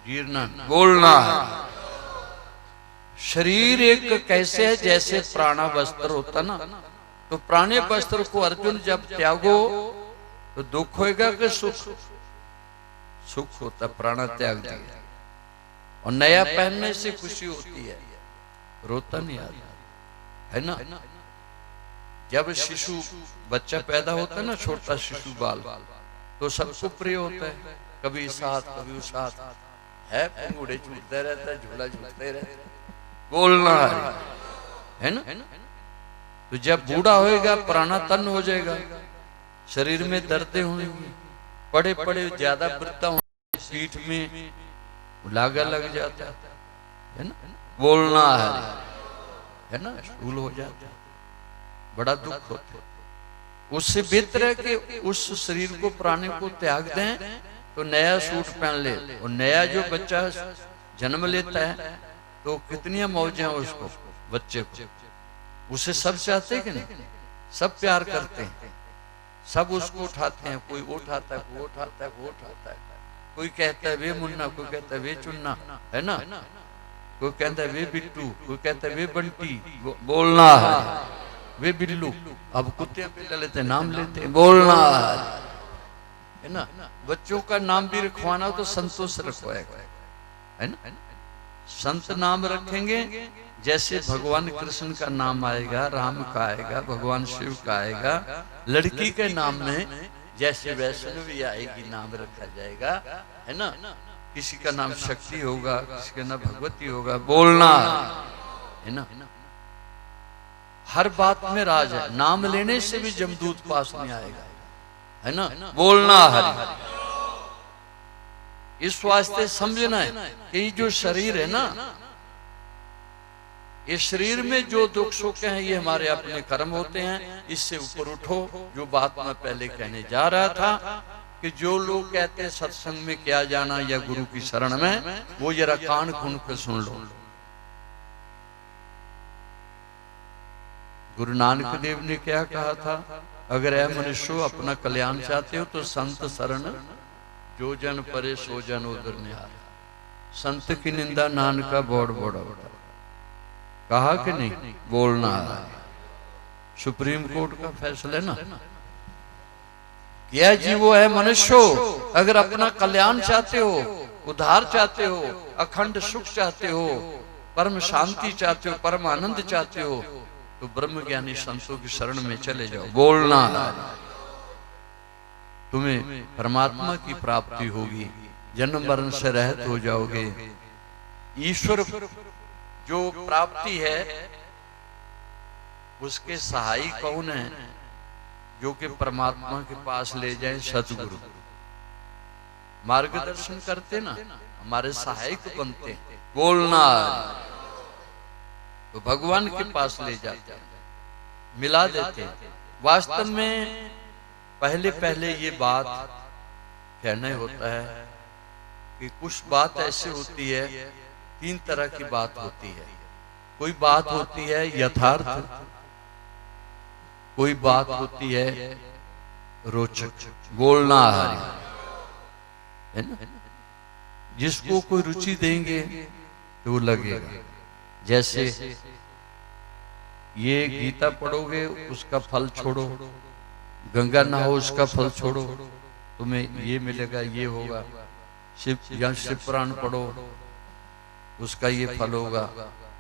जीर्णा। बोलना शरीर एक कैसे है, जैसे प्राणा वस्त्र होता ना, तो प्राणी वस्त्र को अर्जुन जब त्यागो तो दुख होएगा कि सुख? सुख होता, प्राणा त्याग दिया। और नया पहनने से खुशी होती है, रोता नहीं आता, है ना। जब शिशु बच्चा पैदा होता है ना, छोटा शिशु बाल, तो सबको प्रिय होता है, कभी इस हाथ कभी उस हाथ, है पंगुड़े झूलते रहता है, झूला झूलते रहता है। बोलना है ना। तो जब बूढ़ा होएगा पुराना तन हो जाएगा, शरीर में दर्दें होंगी, पड़े पड़े ज्यादा वृद्धा होंगे, पीठ में लागा लग जाता है ना। बोलना है ना, स्टूल हो जाता है, बड़ा दुख होता है। उससे बेहतर है कि उस शरीर को पुराने को त्याग दें तो नया सूट पहन ले। और नया जो बच्चा जन्म लेता है तो कितनी मौजें हैं उसको, बच्चे को, उसे सब चाहते हैं कि नहीं, सब प्यार करते हैं, सब उसको उठाते हैं। कोई उठाता है, वो उठाता है, वो उठाता है। कोई कहता है वे मुन्ना, कोई कहता है वे चुन्ना, है ना। कोई कहता है वे बिट्टू, कोई कहता है वे बंटी। बोलना है वे बिल्लू। अब कुत्ते बिल्ला लेते नाम लेते, बोलना है ना। बच्चों का नाम भी रखवाना तो संतोष रखवाएगा, है ना। संत नाम रखेंगे, जैसे भगवान कृष्ण का नाम आएगा, राम का आएगा, भगवान शिव का आएगा। लड़की के नाम में जैसे वैष्णवी आएगी नाम रखा जाएगा, है ना। किसी का नाम शक्ति होगा, किसी का नाम भगवती होगा। बोलना है ना। हर बात में राज है, नाम लेने से भी जमदूत पास नहीं आएगा, है ना। बोलना हरि। इस वास्ते समझना है कि जो शरीर है ना, ये शरीर में जो दुख सुख हैं ये हमारे अपने कर्म होते हैं। इससे ऊपर उठो। जो बात मैं पहले कहने जा रहा था कि जो लोग कहते हैं सत्संग में क्या जाना या गुरु की शरण में, वो जरा कान खोल कर सुन लो। गुरु नानक देव ने क्या कहा था? अगर ऐ मनुष्य अपना कल्याण चाहते हो तो संत शरण जो जन परे सो जन उधर निहार। संत की निंदा नानका बोड़ बोड़ा बोड़ा। कहा कि नहीं? बोलना सुप्रीम कोर्ट का फैसला है ना। क्या जी वो है मनुष्य, अगर अपना कल्याण चाहते हो, उद्धार चाहते हो, अखंड सुख चाहते हो, परम शांति चाहते हो, परम आनंद चाहते हो, तो ब्रह्म ज्ञानी संतों की शरण में चले जाओ। बोलना तुम्हें परमात्मा की प्राप्ति होगी, जन्म मरण से रहित हो जाओगे। ईश्वर जो प्राप्ति है उसके सहायी कौन है? जो कि परमात्मा के पास ले जाए सतगुरु। मार्गदर्शन करते ना, हमारे सहायक बनते हैं। बोलना तो भगवान के पास ले जाते हैं, मिला देते हैं। वास्तव में पहले पहले ये बात कहना होता है कि कुछ बात ऐसी होती है, तीन तरह की बात होती है। कोई बात होती है यथार्थ, कोई बात होती है रोचक। बोलना है ना। जिसको कोई रुचि देंगे तो वो लगेगा। जैसे ये गीता पढ़ोगे उसका फल छोड़ो, गंगा नहाओ उसका फल छोड़ो, तुम्हें ये मिलेगा, ये होगा। शिव पुराण पढ़ो उसका ये फल होगा।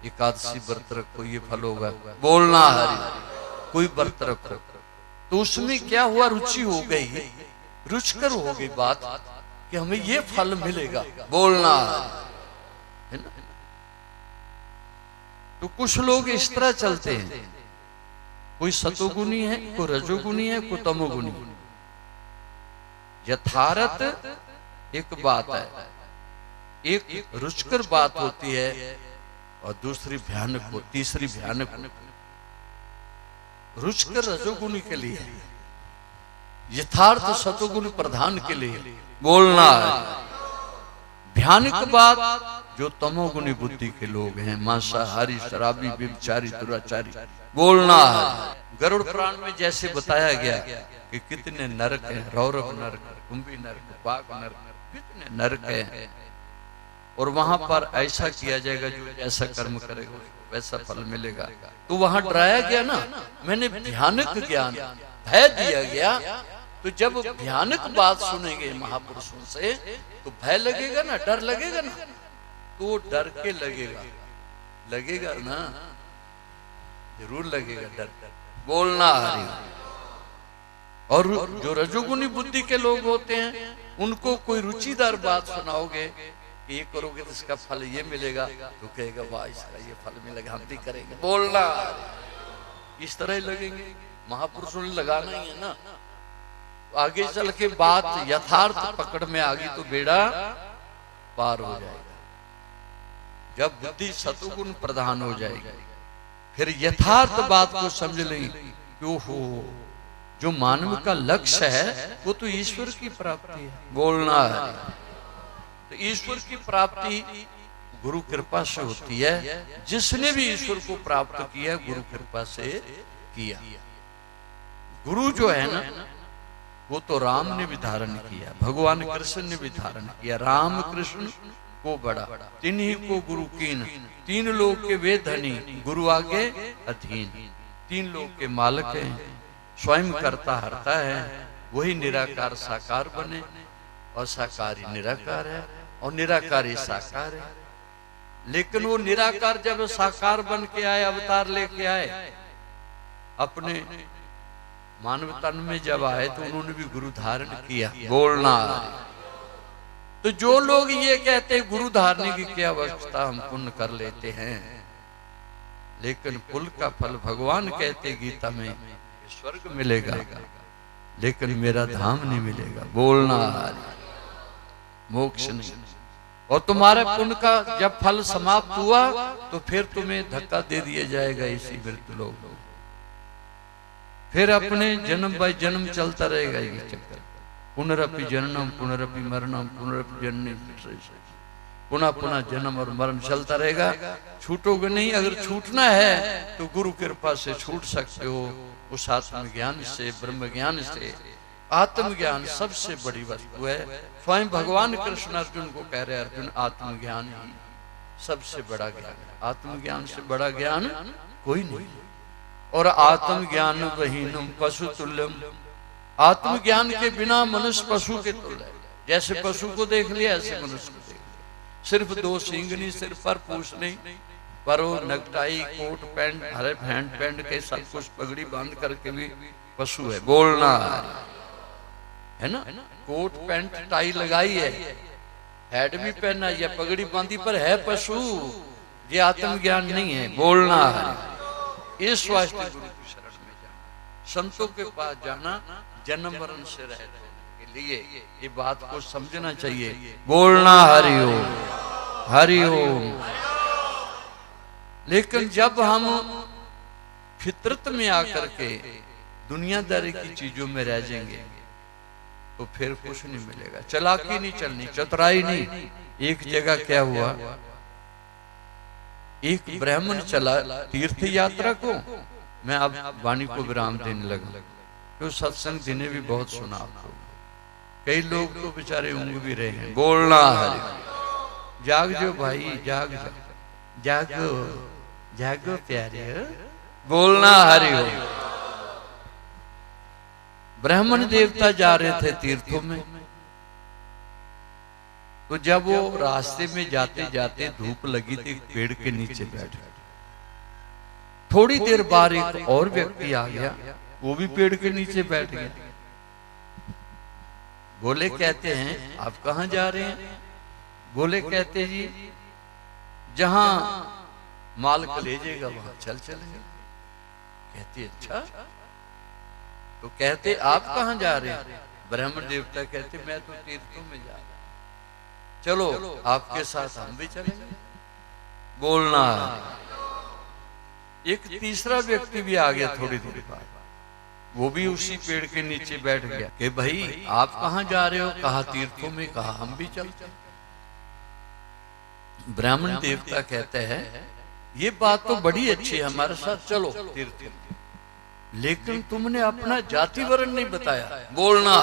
एकादशी व्रत रखो ये फल होगा। बोलना हरि। कोई व्रत रखो तो उसमें क्या हुआ? रुचि हो गई, रुचकर हो गई बात कि हमें ये फल मिलेगा। बोलना है ना। तो कुछ लोग इस तरह चलते हैं, कोई सतोगुनी है, कोई रजोगुनी है, कोई तमोगुनी। यथार्थ एक बात है, एक रुचकर बात होती है और दूसरी भयानक हो, तीसरी भयानक हो। रुचकर रजोगुनी के लिए, यथार्थ सतोगुण प्रधान के लिए बोलना है। भयानक बात जो तमोगुनी बुद्धि के लोग हैं, मांसाहारी, शराबी, व्यभिचारी, दुराचारी। बोलना है। गरुड़ पुराण में जैसे बताया गया कि कितने नरक हैं, रौरव नरक, कुंभी नरक, बाघ नरक, कितने नरक हैं। और वहां पर ऐसा किया जाएगा, जो ऐसा कर्म करेगा वैसा फल मिलेगा। तो वहां डराया गया ना, मैंने भयानक ज्ञान, भय दिया गया। तो जब भयानक बात सुनेंगे महापुरुषों से तो भय लगेगा ना, डर लगेगा ना, तो वो डर के लगेगा, लगेगा ना, जरूर लगेगा डर। बोलना हरि। और जो रजोगुनी बुद्धि के लोग होते हैं उनको कोई रुचिदार बात सुनाओगे, ये करोगे तो इसका फल ये मिलेगा, तो कहेगा वाह इसका ये फल मिलेगा, हम भी करेंगे। बोलना इस तरह ही लगेंगे। महापुरुषों ने लगाना ही है ना। आगे चल के बात यथार्थ पकड़ में आ गई तो बेड़ा पार हो जाएगा। जब बुद्धि सतुगुण प्रधान हो जाएगी, फिर यथार्थ बात को समझ लेंगे कि ओहो, जो मानव का लक्ष्य है वो तो ईश्वर की प्राप्ति है। बोलना है। तो ईश्वर की प्राप्ति गुरु कृपा से होती है। जिसने भी ईश्वर को प्राप्त किया गुरु कृपा से किया। गुरु जो है ना, वो तो राम ने भी धारण किया, भगवान कृष्ण ने भी धारण किया। राम कृष्ण को बड़ा, तिन्हीं को गुरु कीन, तीन लोग के वे धनी, गुरु आगे अधीन। तीन लोग के मालक हैं, स्वयं करता हरता है। वही निराकार साकार बने, और साकारी निराकार है, और निराकारी साकार है। लेकिन वो निराकार जब साकार बन के आए, अवतार लेके आए, अपने मानव तन में जब आए तो उन्होंने भी गुरु धारण किया। बोलना। तो जो लोग ये कहते हैं गुरु धारने की क्या आवश्यकता, हम पुण्य कर लेते हैं, लेकिन पुण्य का फल भगवान कहते गीता में स्वर्ग मिलेगा, लेकिन मेरा धाम नहीं मिलेगा। बोलना। मोक्ष नहीं। और तुम्हारे पुण्य का जब फल समाप्त हुआ तो फिर तुम्हें धक्का दे दिया जाएगा इसी मृत्यु लोक में। फिर अपने जन्म बाय जन्म चलता रहेगा ये चक्कर। पुनरपि जननम पुनरपि मरणम पुनरपि जननी, पुनः पुनः जन्म और मरण चलता रहेगा। छूटोगे नहीं। अगर छूटना है तो गुरु कृपा से छूट सकते हो, उस आत्मज्ञान से, ब्रह्म ज्ञान से। आत्मज्ञान सबसे बड़ी वस्तु है। स्वयं भगवान कृष्ण अर्जुन को कह रहे, अर्जुन आत्मज्ञान ही सबसे बड़ा ज्ञान है। आत्मज्ञान से बड़ा ज्ञान कोई नहीं। और आत्मज्ञान वहीनम पशु तुल्यम, आत्मज्ञान के बिना मनुष्य पशु के तुल्य है। जैसे पशु को देख लिया ऐसे मनुष्य को देख लिया। सिर्फ 2 सींग नहीं, सिर पर पूछ नहीं, पर वो नगटाई, कोट पैंट, हरे हैंड पैंट के सब कुछ पगड़ी बांध करके भी पशु है। बोलना है ना, कोट पैंट टाई लगाई है, हेड भी पहना या पगड़ी बांधी, पर है पशु। ये आत्मज्ञान नहीं है। बोलना है। इस वास्ते गुरु की शरण में जाना, संतों के पास जाना, जन्म मरण से रहने के लिए। ये बात को समझना चाहिए। बोलना हरिओम हरिओम। लेकिन जब हम फितरत में आकर के दुनियादारी की चीजों में रह जाएंगे तो फिर कुछ नहीं मिलेगा। चालाकी नहीं चलनी, चतुराई नहीं। एक जगह क्या हुआ, एक ब्राह्मण चला तीर्थ यात्रा को। मैं अब वाणी को विराम देने लगा, तो सत्संग दिने भी बहुत सुना आपको। कई लोग तो बेचारे ऊँग भी रहे हैं। बोलना हरि। जाग जो भाई, जाग जागो जागो प्यारे। बोलना हरि हो। ब्राह्मण देवता जा रहे थे तीर्थों में, तो जब वो रास्ते में जाते जाते धूप लगी थी, पेड़ के नीचे बैठे। थोड़ी देर बाद एक और व्यक्ति आ गया, वो भी पेड़ के नीचे बैठ गया। बोले कहते हैं आप कहाँ जा रहे हैं? बोले कहते जी जहां मालिक ले जाएगा वहां चल चलेंगे। कहते अच्छा, तो कहते आप कहाँ जा रहे हैं? ब्राह्मण देवता कहते मैं तो तीर्थों में जा रहा हूं, चलो आपके साथ हम भी चलेंगे। बोलना। एक तीसरा व्यक्ति भी आ गया थोड़ी देर बाद, वो भी उसी पेड़ के नीचे बैठ गया कि भाई आप कहाँ जा रहे हो? कहा तीर्थों में। कहा हम भी चलते हैं। ब्राह्मण देवता कहते हैं ये बात तो बड़ी अच्छी है, हमारे साथ चलो तीर्थ में, लेकिन तुमने अपना जाति वर्ण नहीं बताया। बोलना।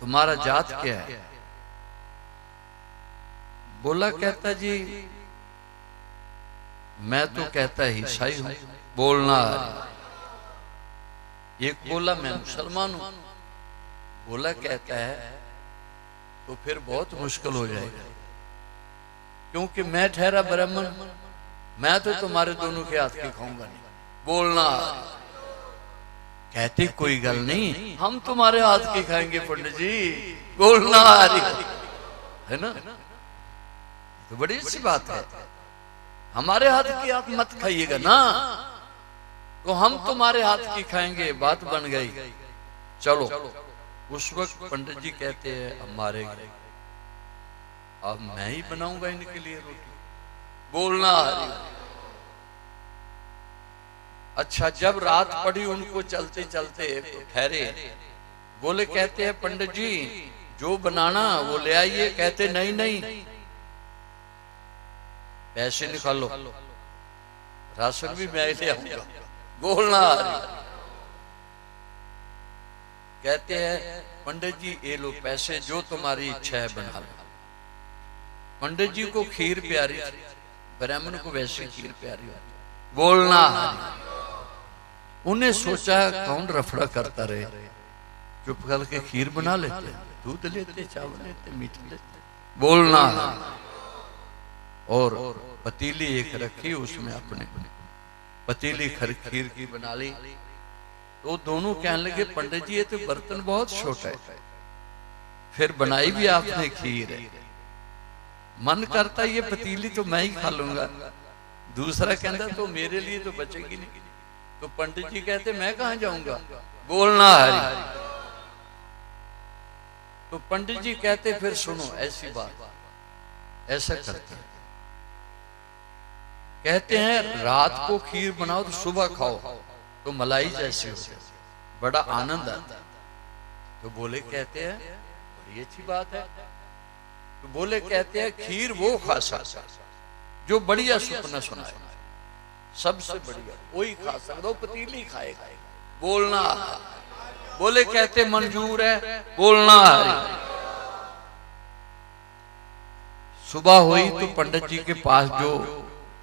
तुम्हारा जात क्या है? बोला कहता जी मैं तो कहता ही ईसाई हूं। बोलना। एक बोला मैं मुसलमान हूं। बोला कहता है तो फिर बहुत मुश्किल हो जाएगा, क्योंकि मैं ठहरा ब्राह्मण, मैं तो तुम्हारे दोनों के हाथ के खाऊंगा नहीं। बोलना। कहते कोई गल नहीं, हम तुम्हारे हाथ के खाएंगे पंडित जी। बोलना है ना, तो बड़ी अच्छी बात है। हमारे हाथ की आप मत खाइएगा ना, तो हम तुम्हारे हाथ की खाएंगे। बात बन गई। चलो। उस वक्त पंडित जी कहते हैं अब मारेंगे, अब मैं ही बनाऊंगा इनके लिए रोटी। बोलना। अच्छा, जब रात पड़ी उनको चलते चलते तो ठहरे। बोले कहते हैं पंडित जी जो बनाना वो ले आइए। कहते नहीं नहीं, पैसे निकालो, राशन भी मैं ले आऊंगा। बोलना। कहते हैं पंडित जी ये लो पैसे, जो तुम्हारी इच्छा है बना लो। पंडित जी को खीर प्यारी, ब्राह्मण को वैसे खीर प्यारी होती। बोलना। उन्हें सोचा कौन रफड़ा करता रहे, चुप करके खीर बना लेते, दूध लेते, चावल लेते, मीठ लेते। बोलना। और पतीली एक रखी, उसमें अपने पतीली खीर की बना ली। तो दोनों कहने लगे पंडित जी ये तो बर्तन बहुत छोटा है, फिर बनाई भी आपने खीर है, मन करता ये पतीली तो मैं ही खा लूंगा। दूसरा कहता तो मेरे लिए तो बचेगी नहीं। तो पंडित जी कहते मैं कहां जाऊंगा। बोलना। हरि। तो पंडित जी कहते फिर सुनो ऐसी बात, ऐसा करते हैं। कहते हैं रात को खीर बनाओ तो सुबह खाओ तो मलाई जैसी हो जाए, बड़ा आनंद आता है। तो बोले कहते हैं बड़ी अच्छी बात है। तो बोले कहते हैं खीर वो खा सकता जो बढ़िया सपना सुनाए, सबसे बढ़िया वही खा सकता, वो पतीली खाएगा। बोलना बोले कहते मंजूर है, बोलना है। सुबह हुई तो पंडित जी के पास जो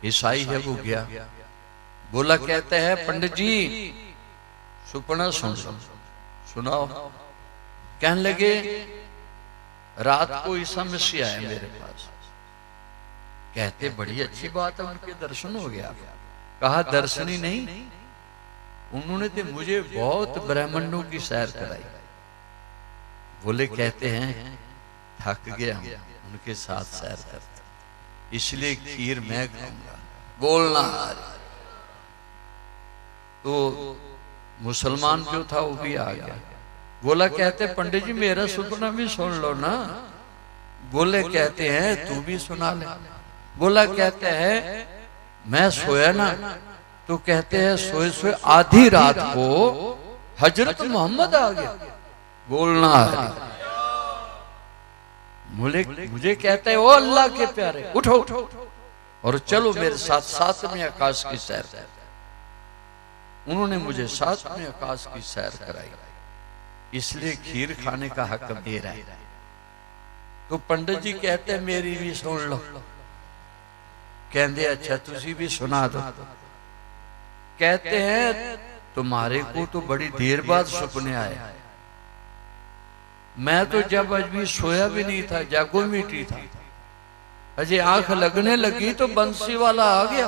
ईसाई है वो गया, बोला कहते हैं पंडित जी सुपना सुनाओ। कहने लगे रात को ईसा मसीह आए मेरे पास। कहते बड़ी अच्छी बात है, उनके दर्शन हो गया। कहा दर्शन ही नहीं, उन्होंने तो मुझे बहुत ब्रह्मांडों की सैर कराई। बोले कहते हैं थक गया उनके साथ सैर करते, इसलिए खीर मैं खाऊंगा। बोलना। तो मुसलमान जो था वो भी आ गया, बोला कहते पंडित जी मेरा सुपना भी सुन लो ना। बोले कहते हैं तू भी सुना ले। बोला कहते हैं मैं सोया ना, तो कहते हैं सोए सोए आधी रात को हजरत मोहम्मद आ गया। बोलना है। मुझे कहते हैं ओ अल्लाह के प्यारे उठो और चलो मेरे साथ सातवें आकाश की सैर। उन्होंने मुझे सातवें आकाश की सैर कराई, इसलिए खीर खाने का हक मेरा है। तो पंडित जी कहते हैं मेरी भी सुन लो। कहते अच्छा तुसी भी सुना दो। कहते हैं तुम्हारे को तो बड़ी देर बाद सपने आए, मैं तो जब अभी सोया भी नहीं था, जागो मीठी था, अजय आंख लगने लगी तो बंसी वाला आ गया,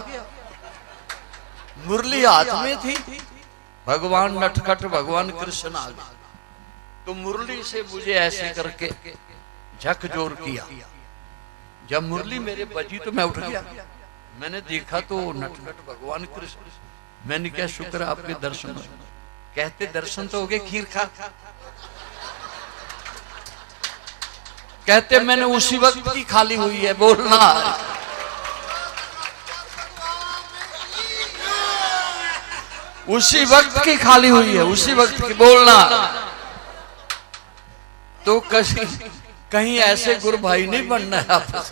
मुरली हाथ में थी, भगवान नटखट भगवान कृष्ण आ गए। तो मुरली से मुझे ऐसे करके झकझोर किया। जब मुरली मेरे बजी तो मैं उठ गया, मैंने देखा तो नटखट भगवान कृष्ण। मैंने क्या शुक्र आपके दर्शन हुए। कहते दर्शन तो हो गए, खीर खा। कहते मैंने उसी वक्त की खाली हुई है। बोलना उसी वक्त की खाली हुई है, उसी वक्त की। बोलना तो कहीं ऐसे गुरु भाई नहीं बनना है आपस।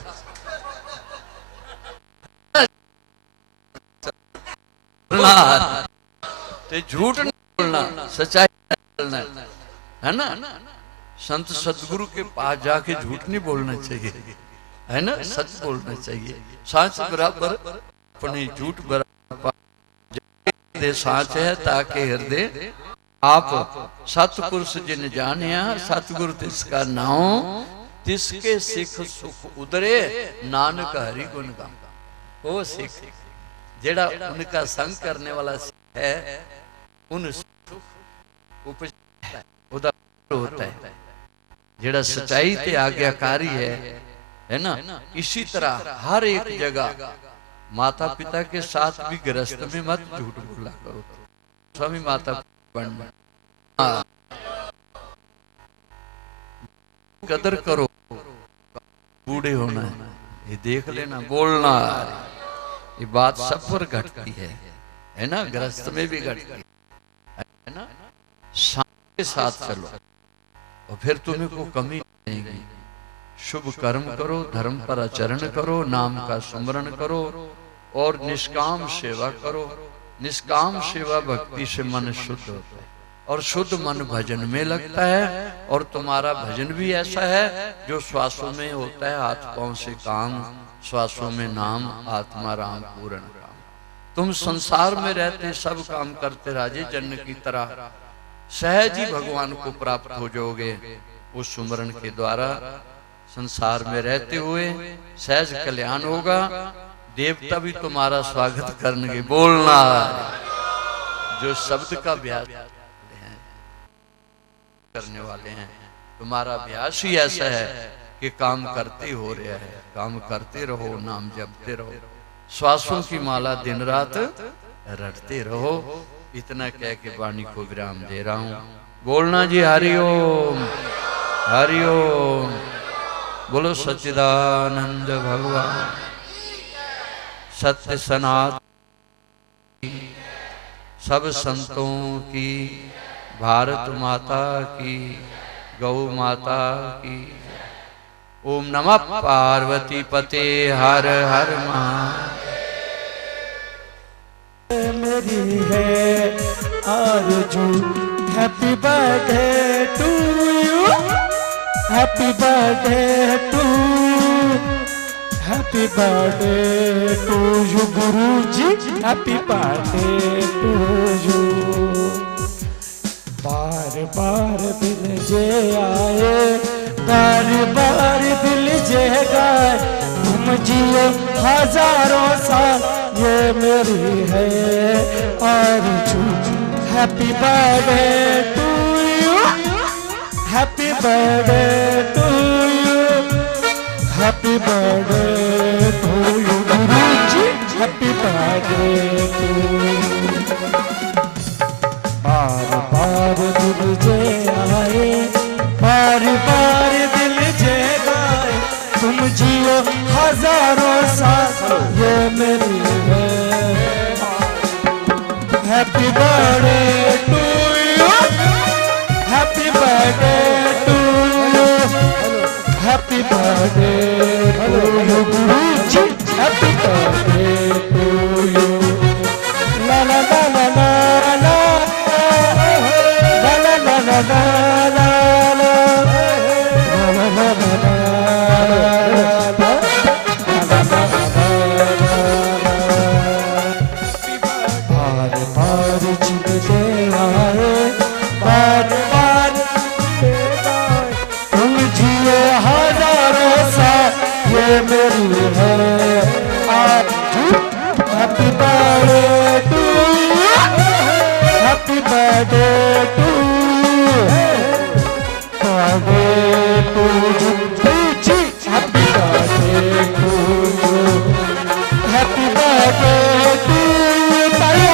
तो झूठ नहीं बोलना, सच्चाई बोलना है ना। संत सदगुरु के पास जाके झूठ नहीं बोलना चाहिए, है ना, सच बोलना चाहिए। सच बराबर अपने झूठ बराबर साच है, ताकि हृदय आप सतपुरुष जिन जानिया, सतगुरु तिसका नाम, तिसके सिख सुख उदरे, नानक हरि गुण गाम। वो सिख जेड़ा उनका संग करने वाला है, उन होता है जेड़ा सच्चाई ते आज्ञाकारी है ना। इसी तरह हर एक जगह माता पिता के साथ भी गृहस्थ में मत झूठ बोला करो। स्वामी माता बन कदर करो, बूढ़े होना है ये देख लेना। बोलना ये बात सब पर घटती है ना, गृहस्थ में भी घटती है ना। के साथ चलो और फिर तुम्हें को कमी नहीं आएगी। शुभ कर्म करो, धर्म पर आचरण करो, नाम का स्मरण करो और निष्काम सेवा करो। निष्काम सेवा भक्ति से मन शुद्ध होता है और शुद्ध मन भजन में लगता है। और तुम्हारा भजन भी ऐसा है जो श्वासों में होता है, हाथ पांव से काम, श्वासों में नाम, आत्मा राम पूर्ण काम। तुम संसार में रहते सब काम करते राजे जन की तरह सहज ही भगवान को प्राप्त हो जाओगे। उस सुमरण के द्वारा संसार में रहते हुए सहज कल्याण होगा। देवता भी तुम्हारा स्वागत करेंगे। बोलना जो शब्द का अभ्यास करने वाले हैं, तुम्हारा अभ्यास ही ऐसा है कि काम करते हो रहा है। काम करते रहो, नाम जपते रहो, श्वासों की माला दिन रात रटते रहो। इतना कह के वाणी को विराम दे रहा हूं। बोलना जी हरि ओम, हरिओम। बोलो सच्चिदानंद भगवान सत्य सनातन सब संतों की, भारत माता की, गौ माता की। ओम नमः पार्वती पते हर हर महादेव। मेरी है आरज़ू, happy birthday to you, happy birthday to, happy birthday to you Guru ji, happy birthday to you. बार बार दिल जे आए, बार बार दिल जे गाए, तुम जियो हजारों साल, ये मेरी है आरज़ू। Happy birthday to you, happy birthday to you, happy birthday to you Guru ji, happy birthday to you. बार बार दिल जे आए, बार बार दिल जे गाए, तुम जियो हजारों साल, ये मेरी है। Happy birthday to you, happy birthday to you, happy birthday to you Guru ji, happy birthday to you. ला ला ला ला ला ला, ला ला ला ला ला ला, ला ला ला ला ला। बार बार जिंदे आए, बार बार तुम जिए हजारों साल, ये मेरी है आरज़ू। Happy birthday to you, happy birthday to you, birthday to you ji, happy birthday to you, happy birthday to you.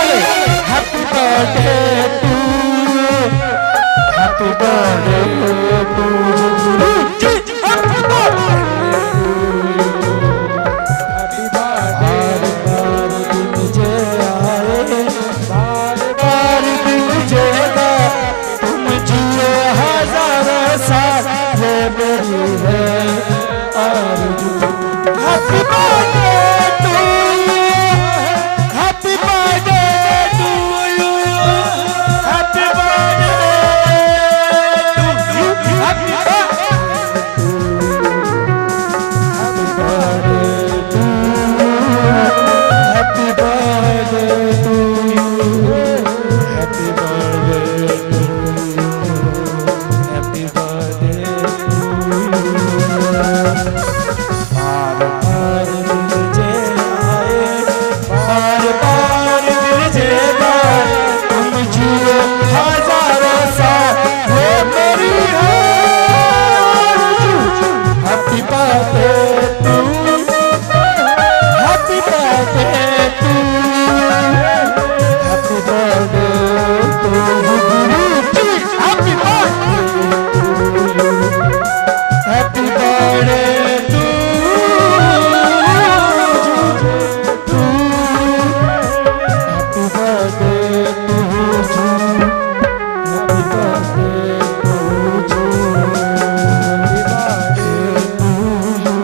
Happy birthday to you, happy birthday to you Guru ji, happy birthday to you. बार बार दिल जे आए, बार बार दिल जे गाए, तुम जियो हजारों साल, ये मेरी है आरज़ू। Happy birthday to you, happy birthday to you, happy birthday to you, happy birthday to you, happy birthday to you, happy birthday to you, happy birthday to you, happy birthday to you. बार बार दिल जे आए, बार बार दिल जे गाए, तुम जियो हजारों साल, ये मेरी है आरज़ू। Happy birthday to you, happy birthday to you, happy birthday to you Guru ji, happy birthday to you, happy birthday to you, happy birthday to you, happy birthday to you,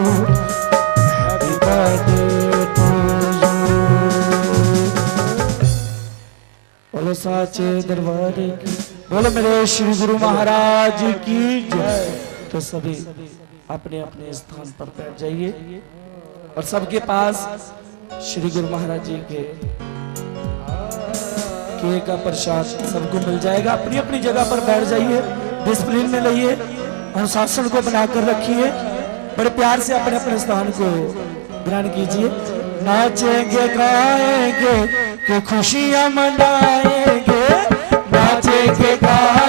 happy birthday to you. बोलो साचे दरबार की, बोलो मेरे श्री गुरु महाराज की जय। तो सभी अपने अपने स्थान पर बैठ जाइए और सबके पास श्री गुरु महाराज जी के का प्रसाद सबको मिल जाएगा। अपनी अपनी जगह पर बैठ जाइए, डिसिप्लिन में रहिए, अनुशासन को बनाकर रखिए, बड़े प्यार से अपने अपने स्थान को ग्रहण कीजिए। नाचेंगे गाएंगे कि खुशियां मनाएंगे, नाचेंगे गाएंगे